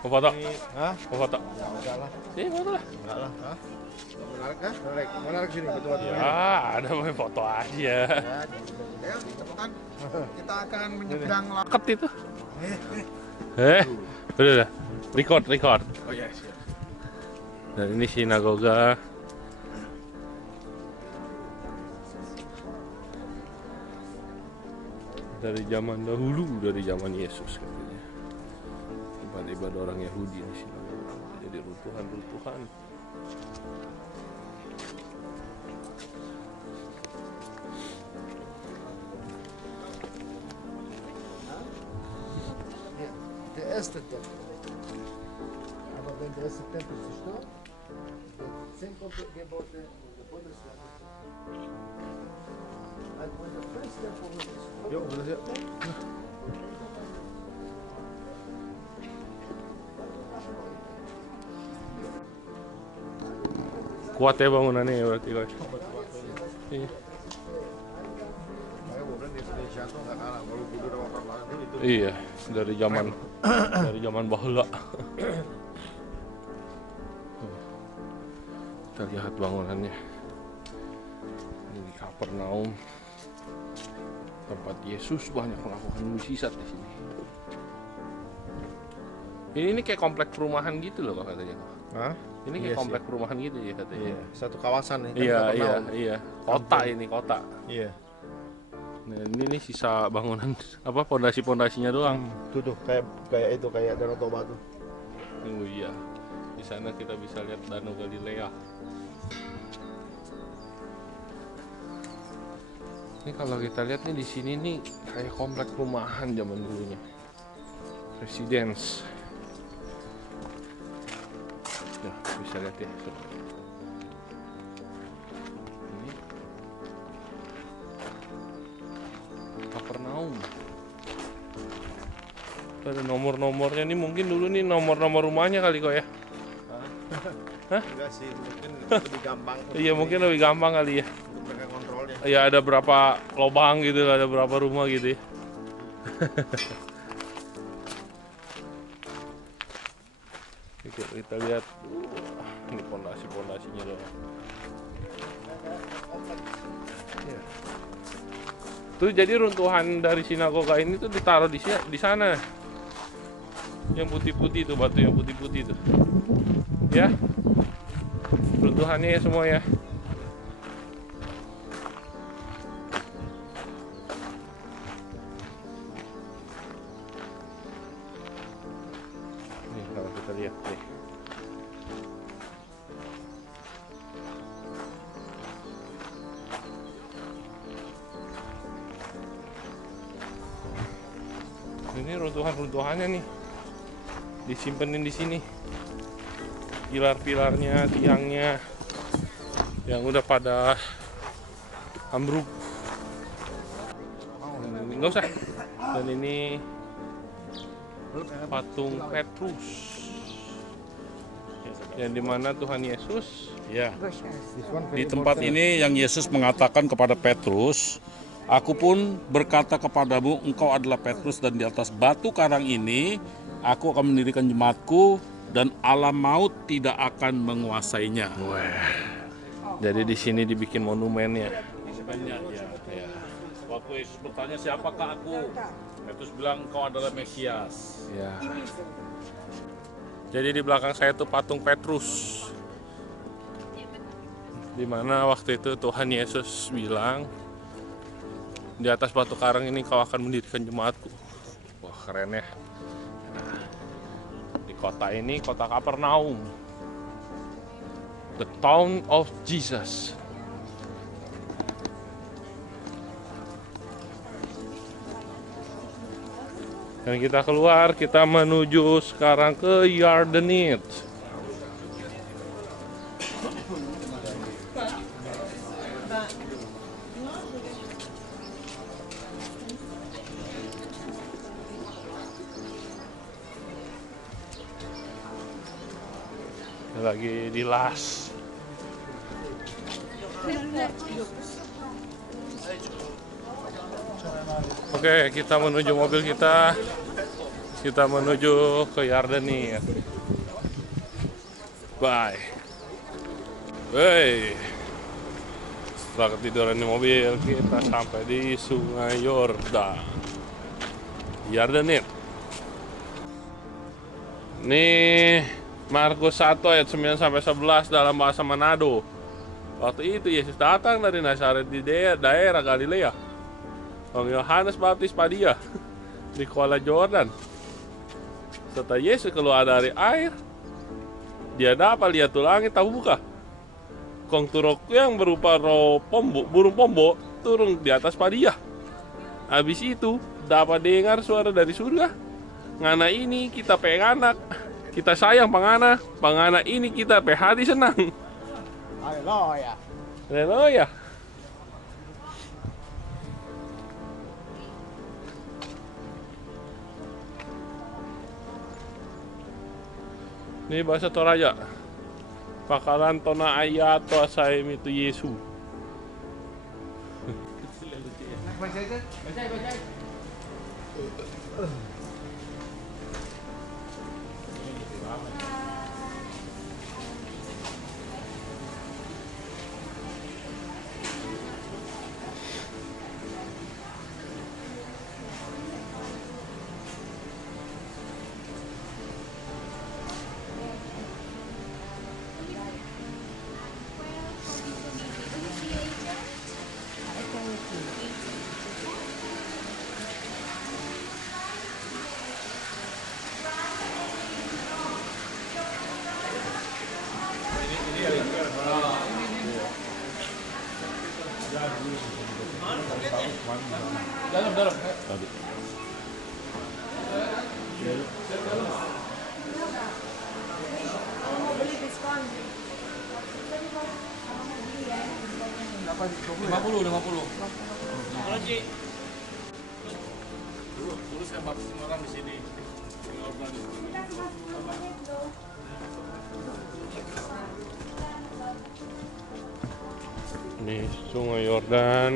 Mau foto? Hah? Mau foto? Enggak lah. Sini foto lah. Enggak lah. Hah? Menarik kah? Menarik sini betul-betul. Ya, ada mau foto aja. Ya, cepetan. Kita akan menyeberang Ket itu. Udah. Record. Oh iya, siap. Dan ini sinagoga. Dari zaman dahulu, dari zaman Yesus katanya. Tempat ibadah orang Yahudi di sini. Jadi runtuhan-runtuhan. Der erste Tempel. Aber wenn der erste Tempel zerstört, wird 10 Gebote werden. Also wenn der first temple was destroyed, jo, das ja. Kuat ya bangunannya ya berarti guys. Iya. Makanya gue bilang di Indonesia tuh nggak kalah. Kalau dulu udah orang dulu itu. Iya, dari zaman bahula. Kita lihat bangunannya. Ini di Kapernaum. Tempat Yesus banyak melakukan mujizat di sini. Ini kayak komplek perumahan gitu loh katanya. Hah? Ini kayak komplek perumahan gitu ya katanya. Iya, satu kawasan nih. Iya. Kota ini kota. Iya. Nah, ini nih sisa bangunan apa pondasi-pondasinya doang. Tuh kayak itu kayak Danau Toba tuh. Oh iya. Di sana kita bisa lihat Danau Galilea. Ini kalau kita lihat nih di sini nih kayak komplek perumahan zaman dulunya. Residence. Ya, bisa lihat ya. Ini Kapernaum. Ada nomor-nomornya nih, mungkin dulu nih nomor-nomor rumahnya kali kok ya. Hah? Enggak sih, mungkin lebih gampang. Iya, mungkin lebih gampang kali ya. Untuk mereka kontrolnya. Ya ada berapa lubang gitu, ada berapa rumah gitu ya. Kita lihat, ini pondasinya loh. Ya. Tuh jadi runtuhan dari sinagoga ini tuh ditaruh di sana. Yang putih-putih tuh, batu yang putih-putih tuh. Ya. Runtuhannya ya semua ya. Nih kalau kita lihat nih. Ini runtuhannya nih. Disimpenin di sini. Pilar-pilarnya, tiangnya yang udah pada ambruk. Enggak usah. Dan ini patung Petrus, yang dimana Tuhan Yesus Ya. Di tempat ini yang Yesus mengatakan kepada Petrus, "Aku pun berkata kepadamu, engkau adalah Petrus, dan di atas batu karang ini aku akan mendirikan jemaatku, dan alam maut tidak akan menguasainya." Wah. Jadi di sini dibikin monumennya. Ya. Waktu Yesus bertanya, "Siapakah aku?" Petrus bilang, "Engkau adalah Mesias." Ya. Jadi di belakang saya itu patung Petrus. Di mana waktu itu Tuhan Yesus bilang, "Di atas batu karang ini kau akan mendirikan jemaatku." Wah, keren ya. Nah, di kota ini, kota Kapernaum, the town of Jesus. Dan kita keluar, kita menuju sekarang ke Yardenit. Lagi dilas. Oke, kita menuju mobil kita. Kita menuju ke Yardenit. Bye. Hey. Setelah ketiduran di mobil, kita sampai di Sungai Yordan. Yardenit. Nih Markus 1 ayat 9 sampai 11 dalam bahasa Manado. Waktu itu Yesus datang dari Nazaret di daerah Galilea. Yohanes Baptis Padia di Kuala Jordan. Setelah Yesus keluar dari air, dia dapat lihat langit terbuka. Kong turuk yang berupa burung pombo turun di atas Padia. Habis itu dapat dengar suara dari surga. Ngana ini kita penganak, kita sayang pangana ini kita hati senang. Haleluya. Haleluya. Ini bahasa Toraja. Pakalan tona ayato asaim itu Yesus. berapa? 50. Kalau Ci, dulu saya baptisin orang di sini. Di Yordan itu. Kita cuma 10 menit loh. Nih Sungai Yordan.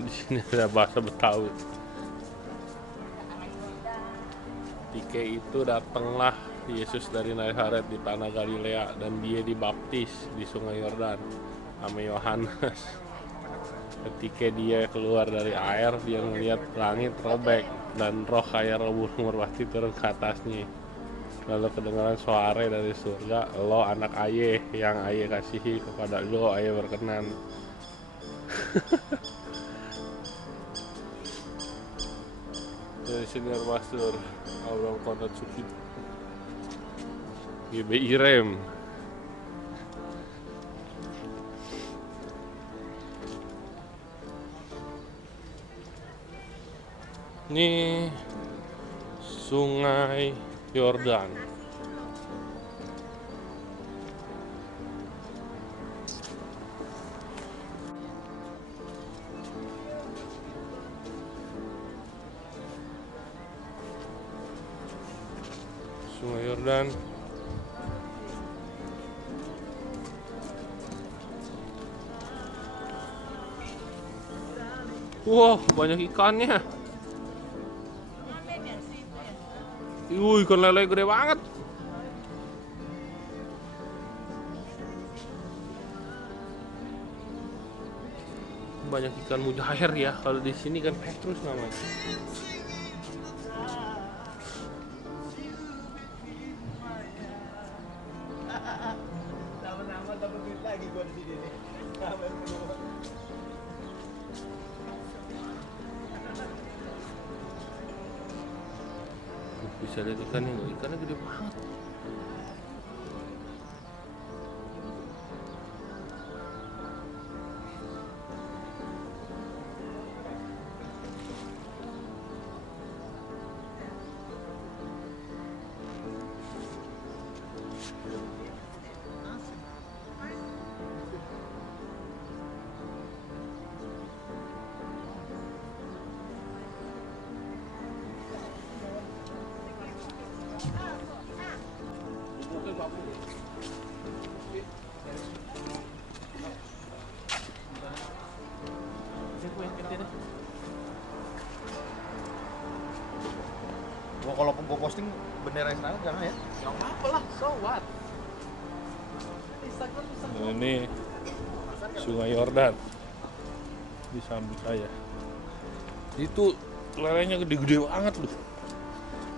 Di sini ada bahasa Betawi. Ketika itu datanglah Yesus dari Nazaret di tanah Galilea dan dia dibaptis di Sungai Yordan sama Yohanes. Ketika dia keluar dari air, dia melihat langit robek dan roh kayak burung merpati turun ke atasnya. Lalu kedengaran suara dari surga, "Lo anak Ayah yang Ayah kasihi, kepada lo Ayah berkenan." Dari sini Pastor Abraham Konrad Sukit GBI Rem. Ini Sungai Yordan. Sungai Yordan. Wow, banyak ikannya. Ikan lele gede banget. Banyak ikan mujair ya. Kalau di sini kan petrus namanya. Bisa lihat ikannya, ikannya gede banget. Gua kalau gua posting bendera Israel jangan ya. Yang apa lah, so what? Nah, ini Sungai Yordan di samping saya. Itu lelenya gede-gede banget loh.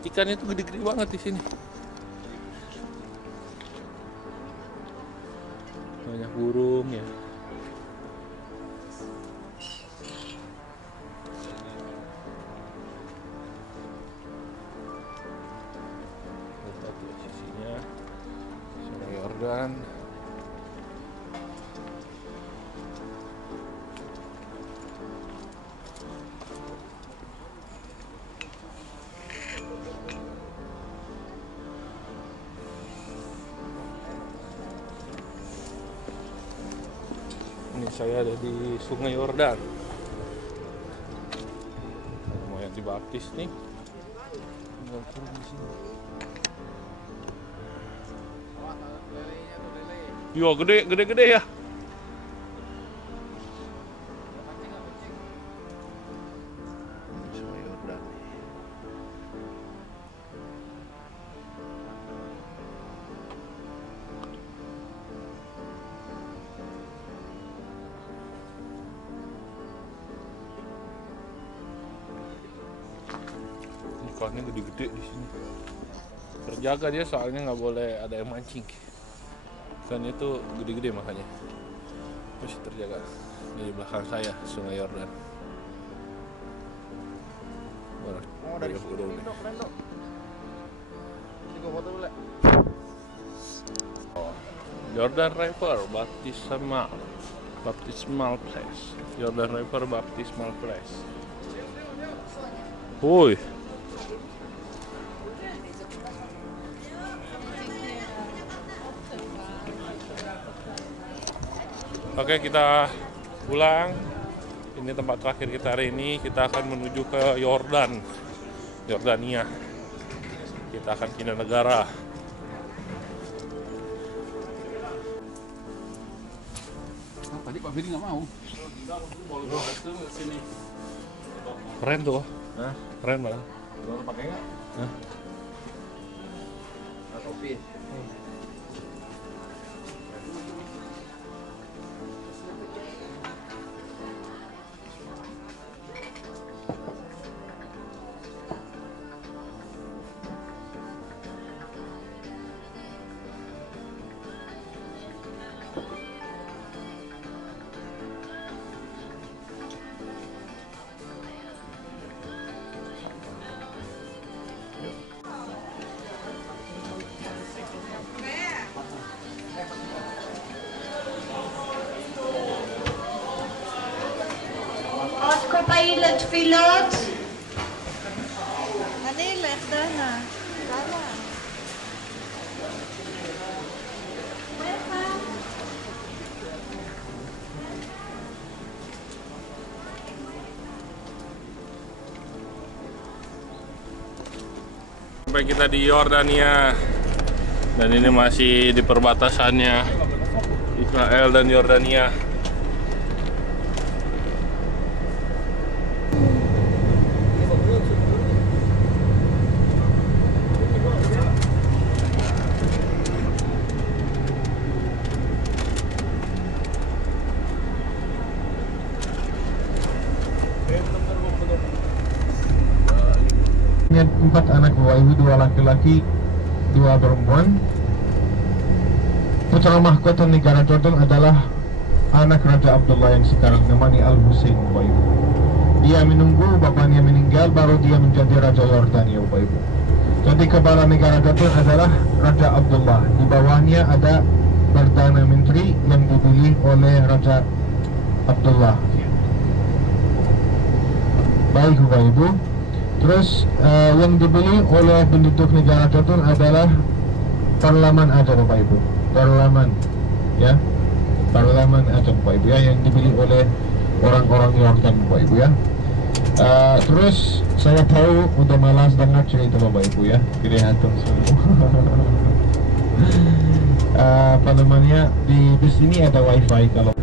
Ikannya tuh gede-gede banget di sini. Banyak burung ya. Lihat tuh sisinya Sungai Yordan. Ini saya ada di Sungai Yordan. Mau yang dibaptis nih. Tinggal turun di sini. Yo, gede ya. Sungai Yordan. Ikannya gede-gede di sini. Terjaga dia soalnya nggak boleh ada yang mancing. Ikannya itu gede-gede makanya masih terjaga. Di belakang saya Sungai Yordan. Oh, dari sini dok, keren dok. Ini gua foto dulu ya. Jordan River baptismal. Baptismal Place, Jordan River Baptismal Place. Woi. Oke, kita pulang. Ini tempat terakhir kita hari ini. Kita akan menuju ke Yordania. Kita akan pindah negara. Tadi Pak Firly nggak mau. Keren tuh. Hah? Keren banget. Lo pakai nggak? Hah? Topi. Co-pilot pilots. Manila, Dana. Sampai kita di Yordania. Dan ini masih di perbatasannya Israel dan Yordania. Empat anak Bapak Ibu, 2 laki-laki, 2 perempuan. Putra mahkota negara Jordan adalah anak Raja Abdullah yang sekarang namanya Al-Husain, Bapak Ibu. Dia menunggu bapaknya meninggal baru dia menjadi Raja Yordania, Bapak Ibu. Jadi kepala negara Jordan adalah Raja Abdullah. Di bawahnya ada Perdana Menteri yang dipilih oleh Raja Abdullah. Baik Bapak Ibu. Terus yang dipilih oleh penduduk negara Jordan adalah parlemen aja Bapak Ibu, parlemen, ya, parlemen aja Bapak Ibu ya, yang dipilih oleh orang-orang Yordan Bapak Ibu ya. Terus saya tahu udah malas dengar cerita Bapak Ibu ya, kelihatan semua. Apa namanya, di sini ada wifi kalau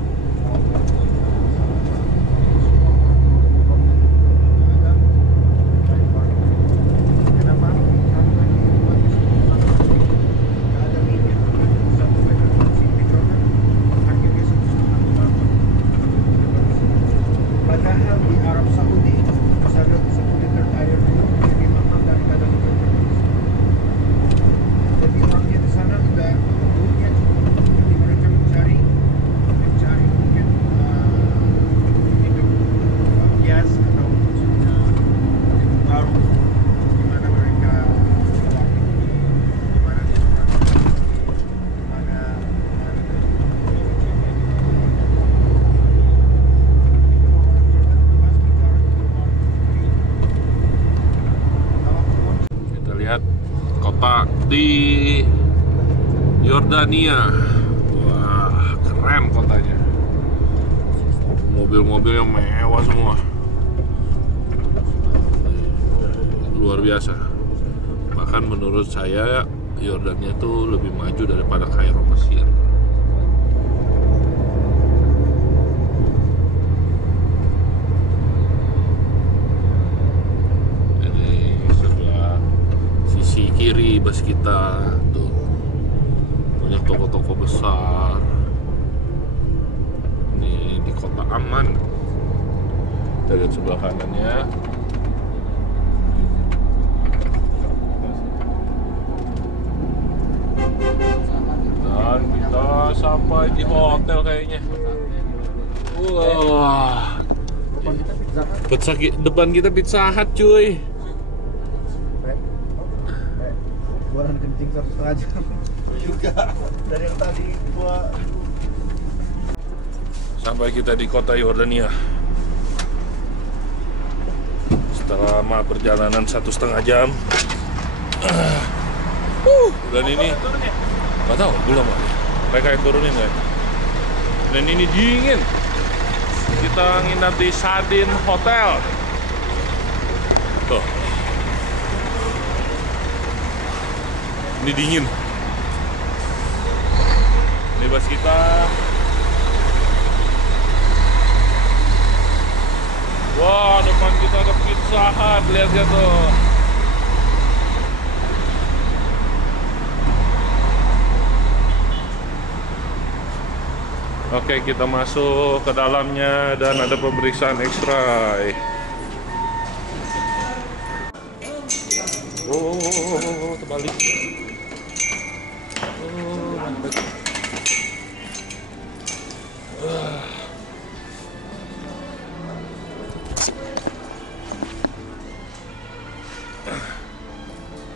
di Yordania. Wah, keren kotanya. Mobil-mobilnya mewah semua. Luar biasa. Bahkan menurut saya Yordania tuh lebih maju daripada Kairo, Mesir. Kiri bus kita tuh banyak toko-toko besar. Ini di kota aman. Kita lihat sebelah kanannya. Dan kita sampai di hotel kayaknya. Wah. Depan kita Pizza Hut cuy. Jualan kencing 1,5 jam juga dari yang tadi gua. Sampai kita di kota Yordania. Setelah lama perjalanan 1,5 jam. Dan ini nggak tahu belum mereka yang turunin ya. Dan ini dingin. Kita nginap di Sardin Hotel. Tuh. Ini dingin. Ini bus kita. Wah, depan kita ada Pizza Hut, lihat ya tuh. Oke, kita masuk ke dalamnya dan ada pemeriksaan X-ray. Oh, terbalik. Oh, mantap.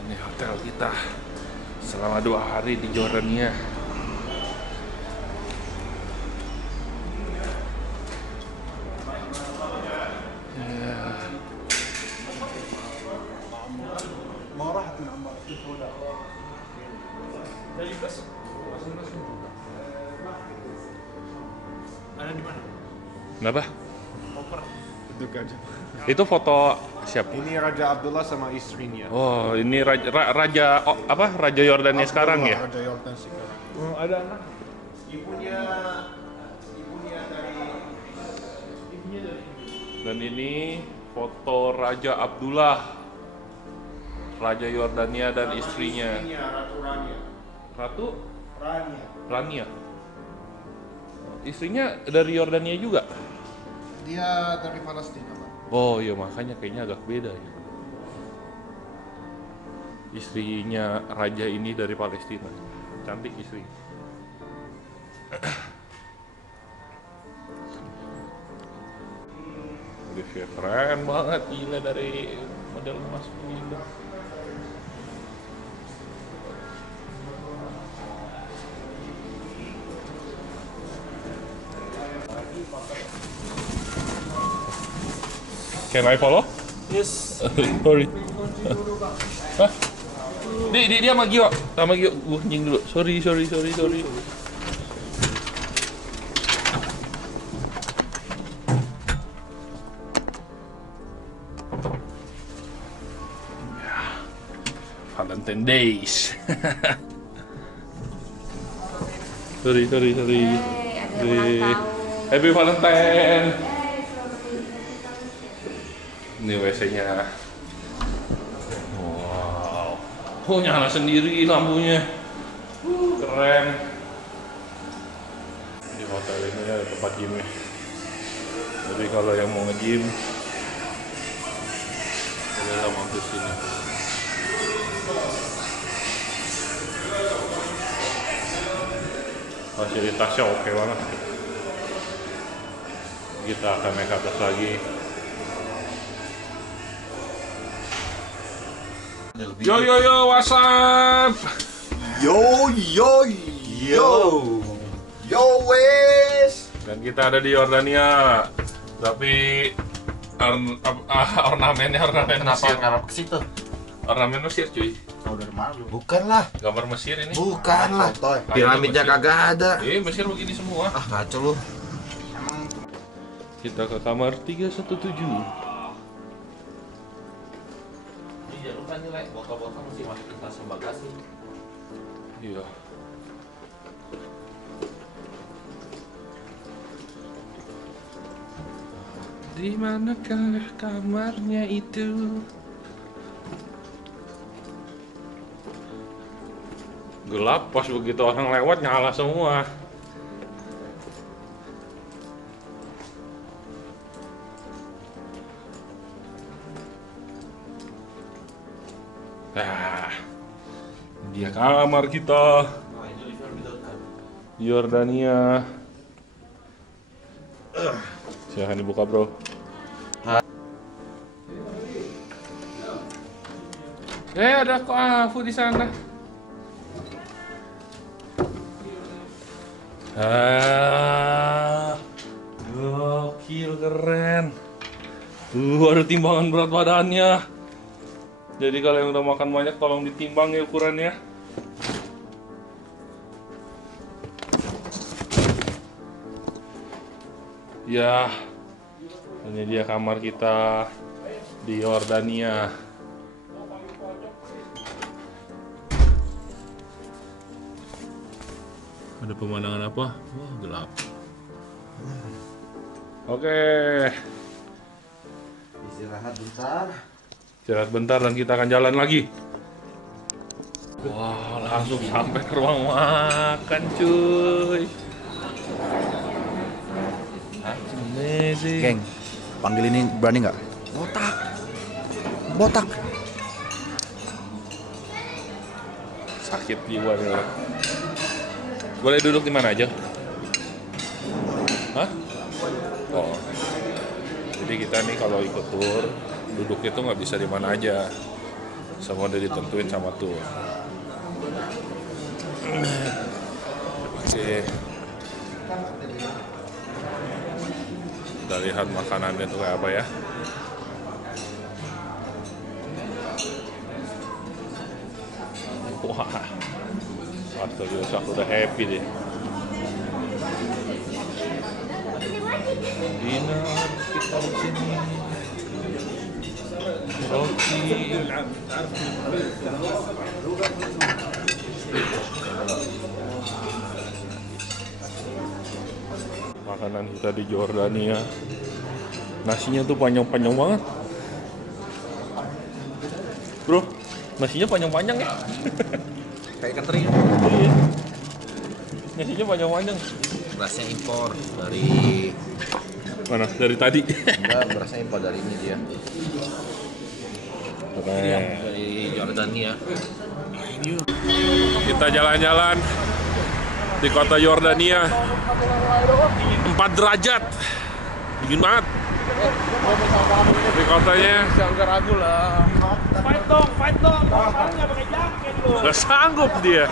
Ini hotel kita selama 2 hari di Jordania. Ada di mana? Kenapa? Itu gajah. Itu foto siapa? Ini Raja Abdullah sama istrinya. Oh, ini raja apa? Raja Yordania sekarang ya? Raja Yordan sekarang. Oh, ada anak. Ibunya dari. Dan ini foto Raja Abdullah, Raja Yordania dan istrinya. Ratu Rania. Ratu Rania. Rania. Istrinya dari Yordania juga? Dia dari Palestina, Pak. Oh iya, makanya kayaknya agak beda ya. Istrinya raja ini dari Palestina. Cantik istri. Olivia keren banget, gila, dari model emas gila. Can I follow? Yes. Sorry. Hah? Dia sama Gio. Sama Gio, gua kencing dulu. Sorry. Valentine Days. sorry. Happy Valentine. Ini WC-nya. Wow. Oh, nyala sendiri lampunya. Keren. Di hotel ini ada tempat gymnya. Jadi kalau yang mau nge-gym, boleh mampir sini. Fasilitasnya oke banget. Kita akan naik ke atas lagi. Yo, what's up? Yo. Yo, wes. Dan kita ada di Yordania. Tapi ornamennya ornamen Mesir. Kenapa ke situ? Ornamen Mesir, cuy. Tahu dari mana lu? Bukanlah. Gambar Mesir ini. Bukanlah. Piramidnya kagak ada. Mesir begini semua. Ah, ngaco lu. Kita ke kamar 317. Jangan lupa nilai botol-botol mesti masukin tas bagasi. Iya. Di manakah kamarnya itu? Gelap, pas begitu orang lewat nyala semua. Nah, dia kamar kita. Yordania. Silahkan dibuka, bro. Ada kok Afu di sana. Waduh, ada timbangan berat badannya. Jadi kalau yang udah makan banyak tolong ditimbang ya ukurannya. Ya, ini dia kamar kita di Yordania. Ada pemandangan apa? Wah, gelap. Oke. Istirahat bentar. Istirahat bentar dan kita akan jalan lagi. Wah, langsung sampai ke ruang makan, cuy. Amazing. Geng, panggil ini berani nggak? Botak. Botak. Sakit jiwa nih orang. Boleh duduk di mana aja? Hah? Oh. Jadi kita nih kalau ikut tour, duduknya tuh nggak bisa di mana aja. Semua udah ditentuin sama tour. Oke. Kita lihat makanannya tuh kayak apa ya. Wah. Astaga, aku udah happy deh. Dinner kita di sini. Roti. Makanan kita di Yordania. Nasinya tuh panjang-panjang banget. Bro, nasinya panjang-panjang ya. Kayak ikan teri. Iya. Nasinya panjang-panjang. Berasnya impor dari mana? Dari tadi. enggak, berasnya impor dari ini dia. Dari Yordania. Kita jalan-jalan di kota Yordania. 4 derajat. Dingin banget. Di kotanya. Jangan ragu lah. Fight dong. Nggak pakai jaket loh. Gak sanggup dia.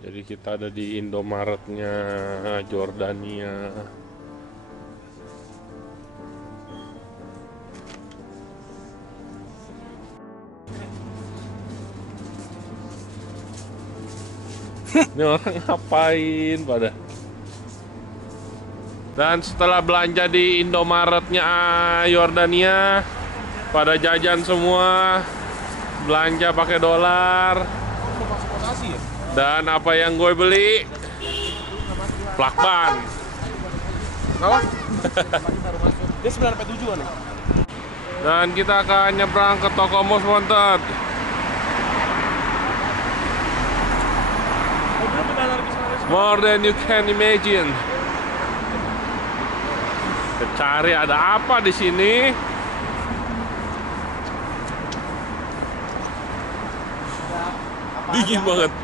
Jadi kita ada di Indomaretnya Yordania. Ini orang ngapain pada? Dan setelah belanja di Indomaretnya Yordania, pada jajan semua, belanja pakai dolar. Dan apa yang gue beli? Plakban. Kenapa? Dia 9/7 nih. Dan kita akan nyebrang ke toko Most Wanted. More than you can imagine. Kita cari ada apa di sini? Dingin banget.